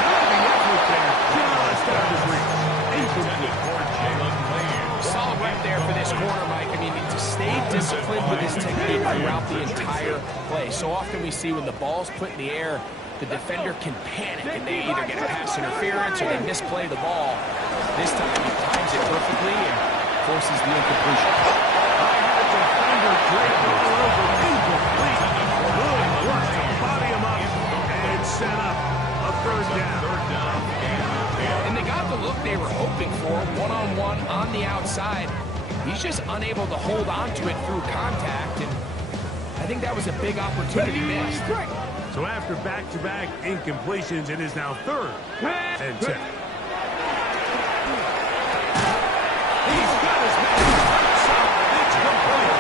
Diving effort there. Just out of his reach. Incomplete for Jalen Williams. Solid right there for this corner, Mike. I mean, to stay disciplined with his technique throughout the entire play. So often we see when the ball's put in the air, the defender can panic and they either get a pass interference or they misplay the ball. This time he times it perfectly and forces the incompletion. Defender draped all over. Incomplete. Good work to body him up and set up a 3rd down. And they got the look they were hoping for, one-on-one on the outside. He's just unable to hold on to it through contact, and I think that was a big opportunity missed. So after back-to-back incompletions, it is now 3rd and 10. He's got his man outside. It's complete.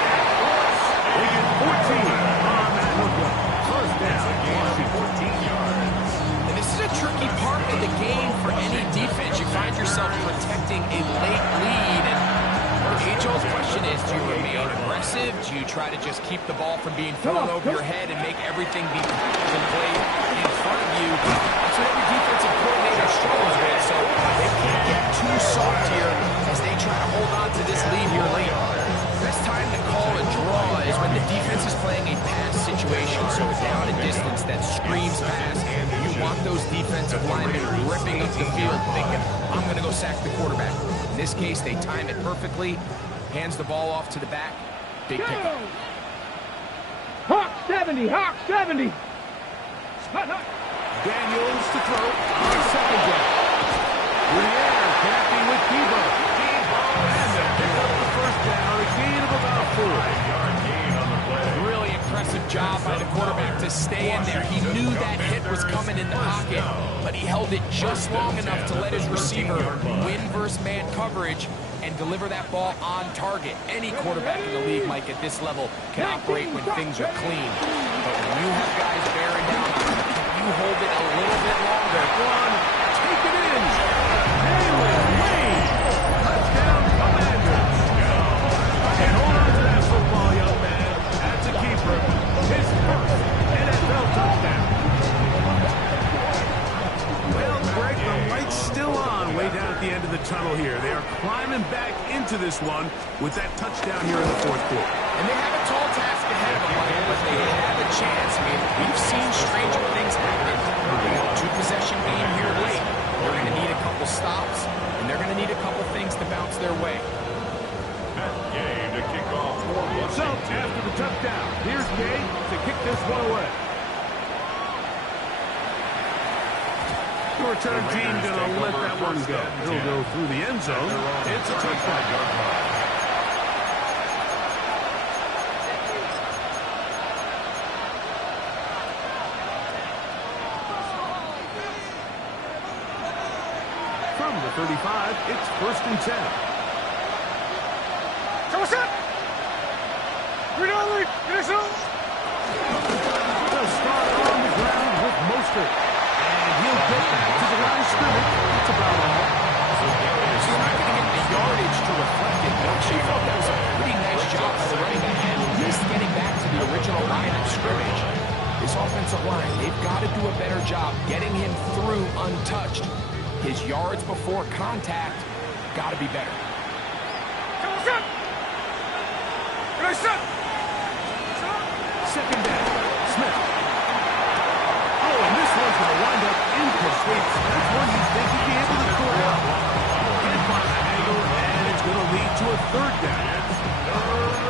They get 14 on that hookup. 1st down. Washington. 14 yards. And this is a tricky part of the game for any defense. You find yourself protecting a late lead, and the age-old question is, do you remain aggressive? Do you try to just keep the ball from being thrown over your head and make everything be played in front of you? That's what every defensive coordinator struggles with, so they can't get too soft here as they try to hold on to this lead here late. Best time to call a draw is when the defense is playing a pass situation, so a down and distance that screams pass, and you want those defensive linemen ripping up the field thinking, I'm going to go sack the quarterback. In this case, they time it perfectly, hands the ball off to the back, big pickup. Hawk 70, Hawk 70. Hot, hot. Daniels to throw on 2nd down. Through the air, connecting with Debo. And they pick up the 1st down, a gain of about 4. 5-yard gain on the play. Really impressive job by the quarterback to stay in there. He knew that hit was coming in the pocket, but he held it just long enough to let his receiver win versus man coverage and deliver that ball on target. Any quarterback in the league, Mike, at this level can operate when things are clean. But when you have guys bearing down on you, you hold it a little bit longer. One, take it in. Jalen Wade. Touchdown, Commanders. And hold on to that football, young man. That's a keeper. His 1st NFL touchdown. Well, Greg, the light's still on way down at the end of the tunnel here. They are climbing back into this one with that touchdown here in the 4th quarter. And they have a tall task ahead of them, Mike, but they have a chance. I mean, we've seen stranger things happen. They got a 2-possession game here late. They're going to need a couple stops, and they're going to need a couple things to bounce their way. That game to kick off for So, Washington. after the touchdown, here's Gay to kick this one away. The return team going to let that one go. He'll go through the end zone. It's a touchdown. From the 35, it's 1st and 10. Come on, set! Rinaldi, finish up! They'll start on the ground with Mostert. And he'll get back to the line of scrimmage. That's about all. So you're not going to get the yardage to reflect it, but she thought that was a pretty nice job by the running back, at least getting back to the original line of scrimmage. This offensive line, they've got to do a better job getting him through untouched. His yards before contact got to be better. Come on, set! Finish set! Second down, Smith. Oh, and this one's going to wind up incomplete. That's one you'd think he'd be able to score out. Can't find the angle, and it's going to lead to a 3rd down.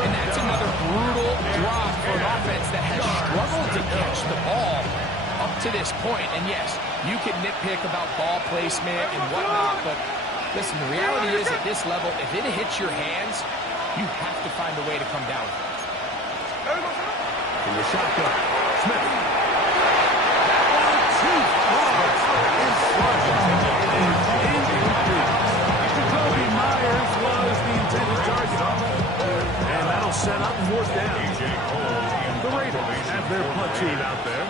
And that's another brutal drop for an offense that has struggled to catch the ball up to this point. And yes, you can nitpick about ball placement and whatnot, but listen, the reality is at this level, if it hits your hands, you have to find a way to come down. In the shotgun, Smith. That one too far. And flushes. It is incomplete. Jacoby Myers was the intended target. And that'll set up 4th down. The Raiders have their platoon out there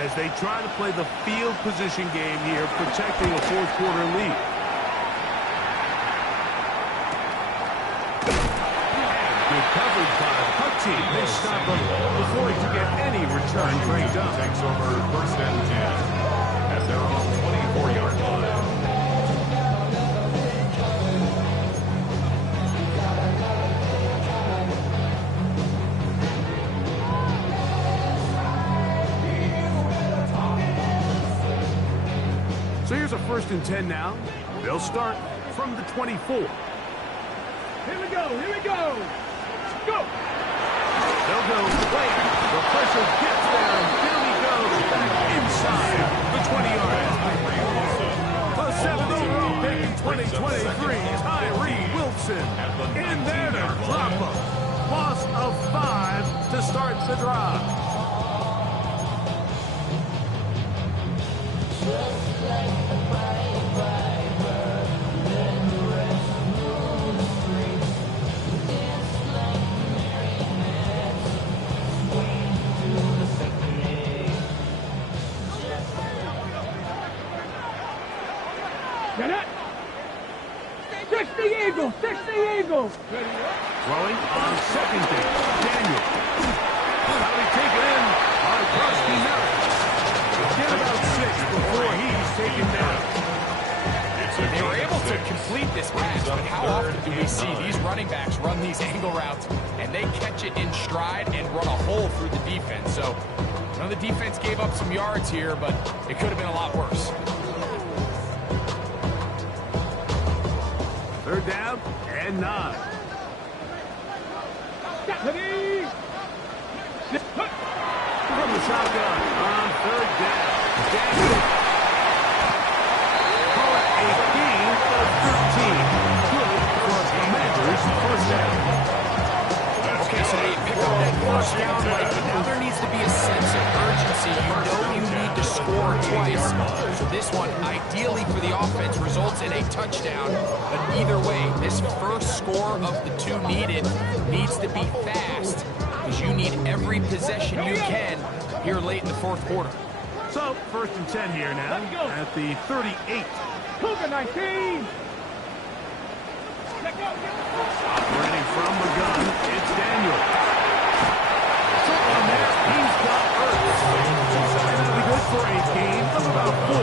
as they try to play the field position game here, protecting a 4th quarter lead. Good coverage by the Huck team. They stop him before he could get any return bringed up. Takes over 1st and 10 at their own 24-yard line. So here's a 1st and 10 now. They'll start from the 24. Here we go, here we go! Go! They'll go later. The pressure gets there, and here he goes back inside the 20-yard line. The 7th overall pick in 2023, Tyree Wilson in there to drop him. Loss of 5 to start the drive. Get it! 60 Eagles! 60 Eagles! Throwing on 2nd down, Daniel. How do we take it in on Krusty Merritt? Get about 6 before he's taken down. They were able to complete this pass, but how often do we see these running backs run these angle routes and they catch it in stride and run a hole through the defense? So, I know the defense gave up some yards here, but it could have been a lot worse. 3rd down and 9. From the shotgun on 3rd down. Daniel. Call it a gain of 13. Good for Commanders 1st down. Okay, so they pick up that 1st down, but now there needs to be a sense of urgency. You know you need to score twice. So this one, ideally for the offense, results in a touchdown. But either way, this first score of the 2 needed needs to be fast, because you need every possession you can here late in the 4th quarter. So, 1st and 10 here now at the 38. Cougar 19! Operating from the gun, it's Daniel. On there, he's got Ertz. And that'll be good for a gain of about 4.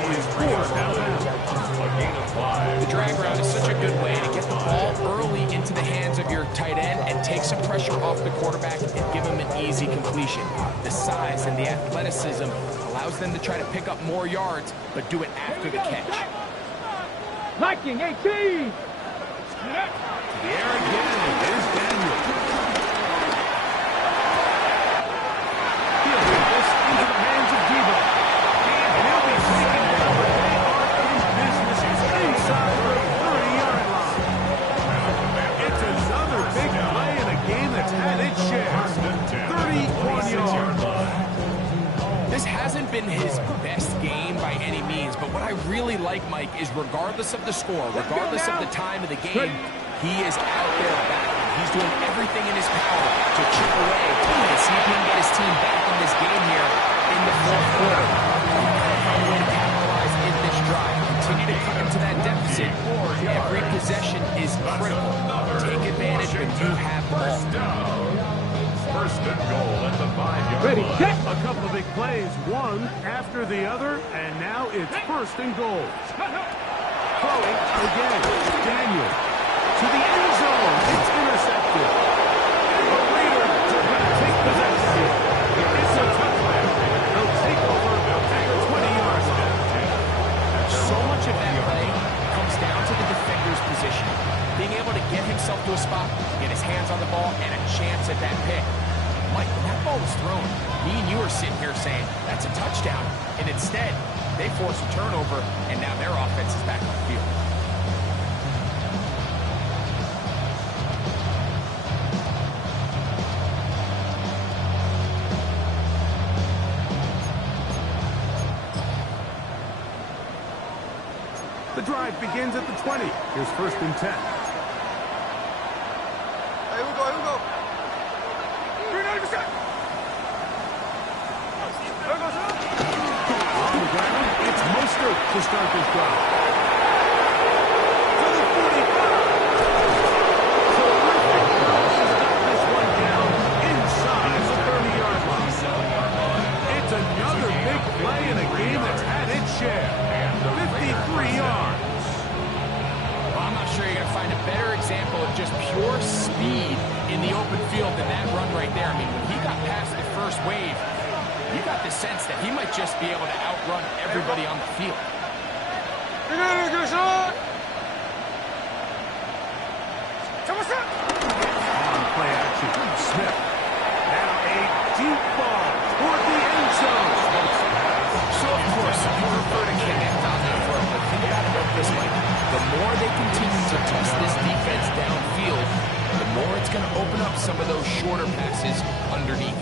He is 4th down. A gain of 5. The drag route is such a good way to get the ball early into the hands of your tight end and take some pressure off the quarterback and give him an easy completion. The size and the athleticism allows them to try to pick up more yards, but do it after the catch. Viking 18! The air again is Daniel. He'll get this into the hands of Debo. And he'll be taken down, but they are in business inside the 30-yard line. It's another big play in a game that's had its share. 31 yards. This hasn't been his best game by any means, but what I really like, Mike, is regardless of the score, regardless of the time of the game, he is out there battling. He's doing everything in his power to chip away and see if he can get his team back in this game here in the fourth quarter. Find a way to capitalize in this drive. Continue to cut into that deficit. Every possession is critical. Take advantage when you have the ball. First and goal at the 5-yard Ready, line. set. A couple of big plays, one after the other, and now it's first and goal. Throwing again, Daniel to the end zone. It's intercepted. The Raiders are going to take possession here. It's a touchdown. They'll take over at the 20-yard line. So much of that play comes down to the defender's position. Being able to get himself to a spot, get his hands on the ball, and a chance at that pick. Mike, when that ball was thrown, me and you are sitting here saying, that's a touchdown. And instead, they force a turnover, and now their offense is back on the field. The drive begins at the 20. Here's first and 10. Here we go. 390%. On the ground, it's Mostert to start this drive. To the 45. Terrific throw. He's got this one down inside the 30-yard line. It's another big play in a game that's had its share. 53 yards. Well, I'm not sure you're going to find a better example of just pure speed in the open field than that run right there. I mean, when he got past the first wave, you got the sense that he might just be able to outrun everybody on the field. Get a shot. On play action, Smith. Now a deep ball toward the end zone. So, of course, you prefer to connect on that throw, but think about it this way. The more they continue to test this defense downfield, the more it's going to open up some of those shorter passes underneath.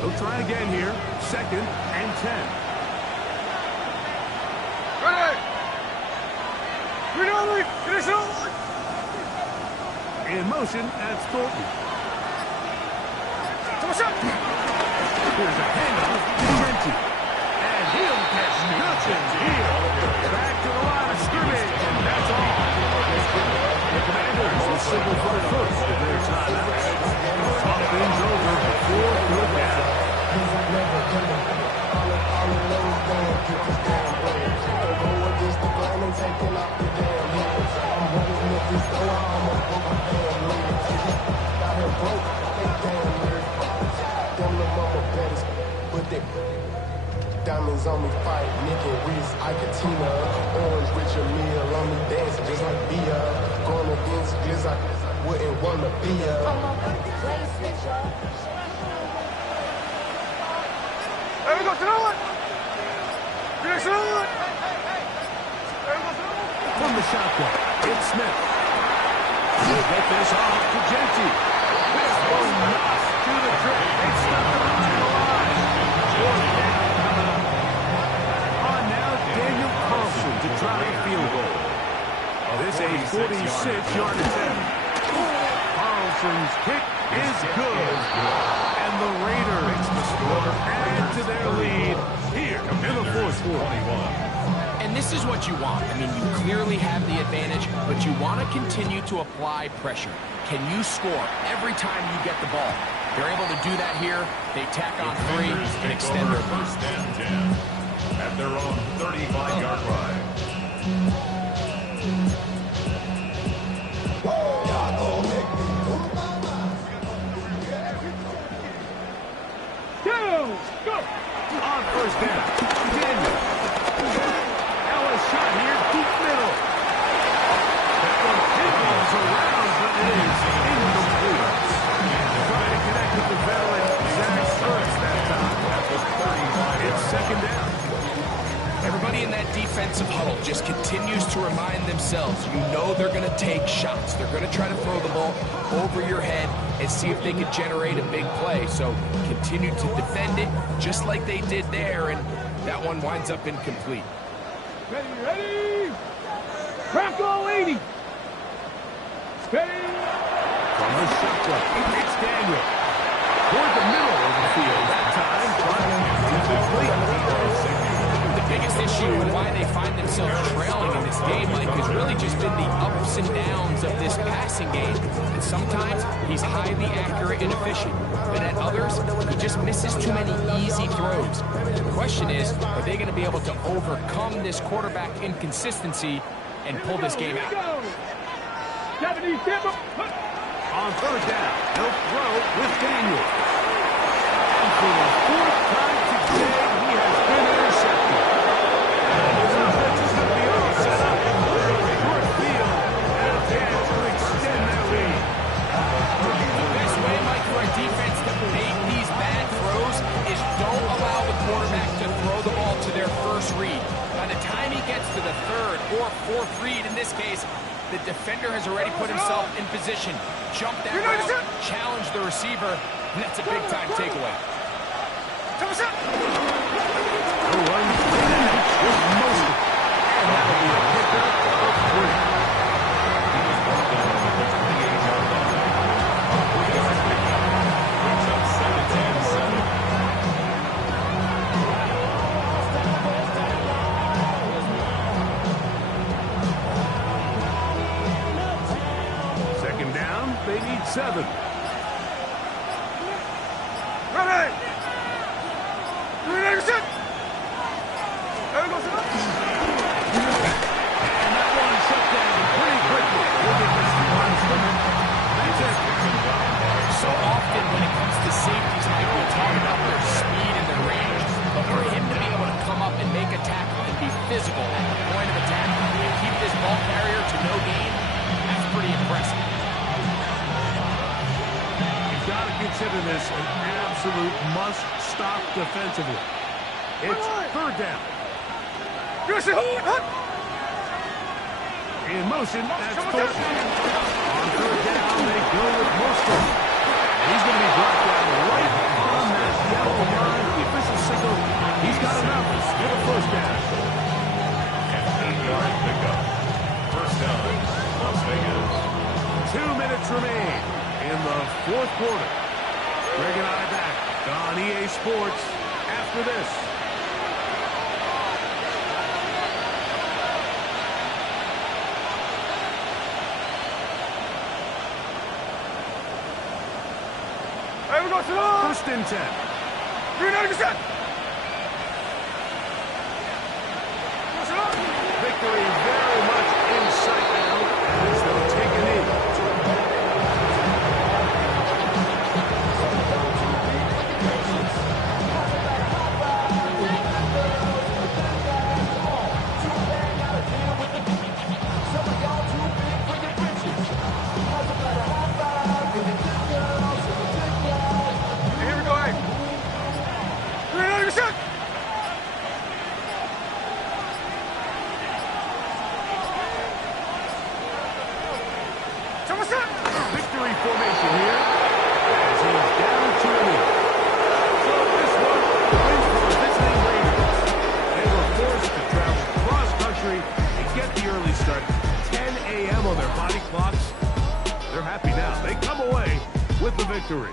They'll try again here. Second and 10. Ready. 390. Get a shot. In motion, that's Thornton. Here's a handoff to Trenti. And he'll catch nothing here. Back to the line of scrimmage, and that's all. The Commanders will signal for the first of their timeouts. Talk things over before good down. Diamonds on me, fight, Nick and Reese, Iketina, Orange Richard Mill on me, dancing just like Bia. Going against Gliz, I wouldn't wanna be a. Here we go, throw it. Get a shot. From the shotgun, it's Smith. He'll get this off to Genti. This one knocks to the trip. They stuck him out to the line. Fourth down coming up. On now, Daniel Carlson to try a field goal. This a 46-yard attempt. Carlson's kick is good. And the Raiders add to their lead here in the fourth quarter. And this is what you want. I mean, you clearly have the advantage, but you want to continue to apply pressure. Can you score every time you get the ball? They're able to do that here. They tack on 3 and extend their first and 10 at their own 35-yard line. Go! On first down, Daniel. Ellis shot here, deep middle. That one pinballs around, but it is incomplete. Trying to connect with the veteran, Zach Ertz that time. It's second down. Everybody in that defensive huddle just continues themselves. You know they're going to take shots. They're going to try to throw the ball over your head and see if they can generate a big play. So continue to defend it just like they did there, and that one winds up incomplete. Ready? Crack all 80. Steady. From the shotgun, it's Daniel. Toward the middle of the field that time, The biggest issue and why they find themselves trailing in this game, Mike, has really just been the ups and downs of this passing game. And sometimes he's highly accurate and efficient, but at others, he just misses too many easy throws. The question is, are they going to be able to overcome this quarterback inconsistency and pull this game out? on third down, they'll throw with Daniel. And for the fourth time today, he has been intercepted. This offense is going to be all set up in short field and a chance to extend their lead. The best way, Mike, for a defense to make these bad throws is don't allow the quarterback to throw the ball to their first read. By the time he gets to the third or fourth read, in this case, the defender has already put himself in position. Jump that route, challenge the receiver, and that's a big-time takeaway. The run is Mosley, and that'll be a pickup of 3. He was brought down at the 28-yard line. Brings up second and 7. Second down, they need 7. Ready? Set. And that one shut down pretty quickly. We'll get this one swimming. That's it. So often when it comes to safeties, Mike, we talk about their speed and their range. But for him to be able to come up and make a tackle and be physical at the point of attack and keep this ball carrier to no gain, that's pretty impressive. You've got to consider this an absolute must-stop defensively. It's third down. In motion, that's Thornton. On third down, they go with Mostert. He's going to be brought down right on that yellow line. The official signal, he's got enough for the first down. An 8-yard pickup. First down, Las Vegas. 2 minutes remain in the fourth quarter. Greg and I back on EA Sports after this. First and 10. Victory very much in sight now as they'll take a knee. Victory formation here as he's down to a knee. So this one wins for the visiting Raiders. They were forced to travel cross country and get the early start. 10 a.m. on their body clocks. They're happy now. They come away with the victory.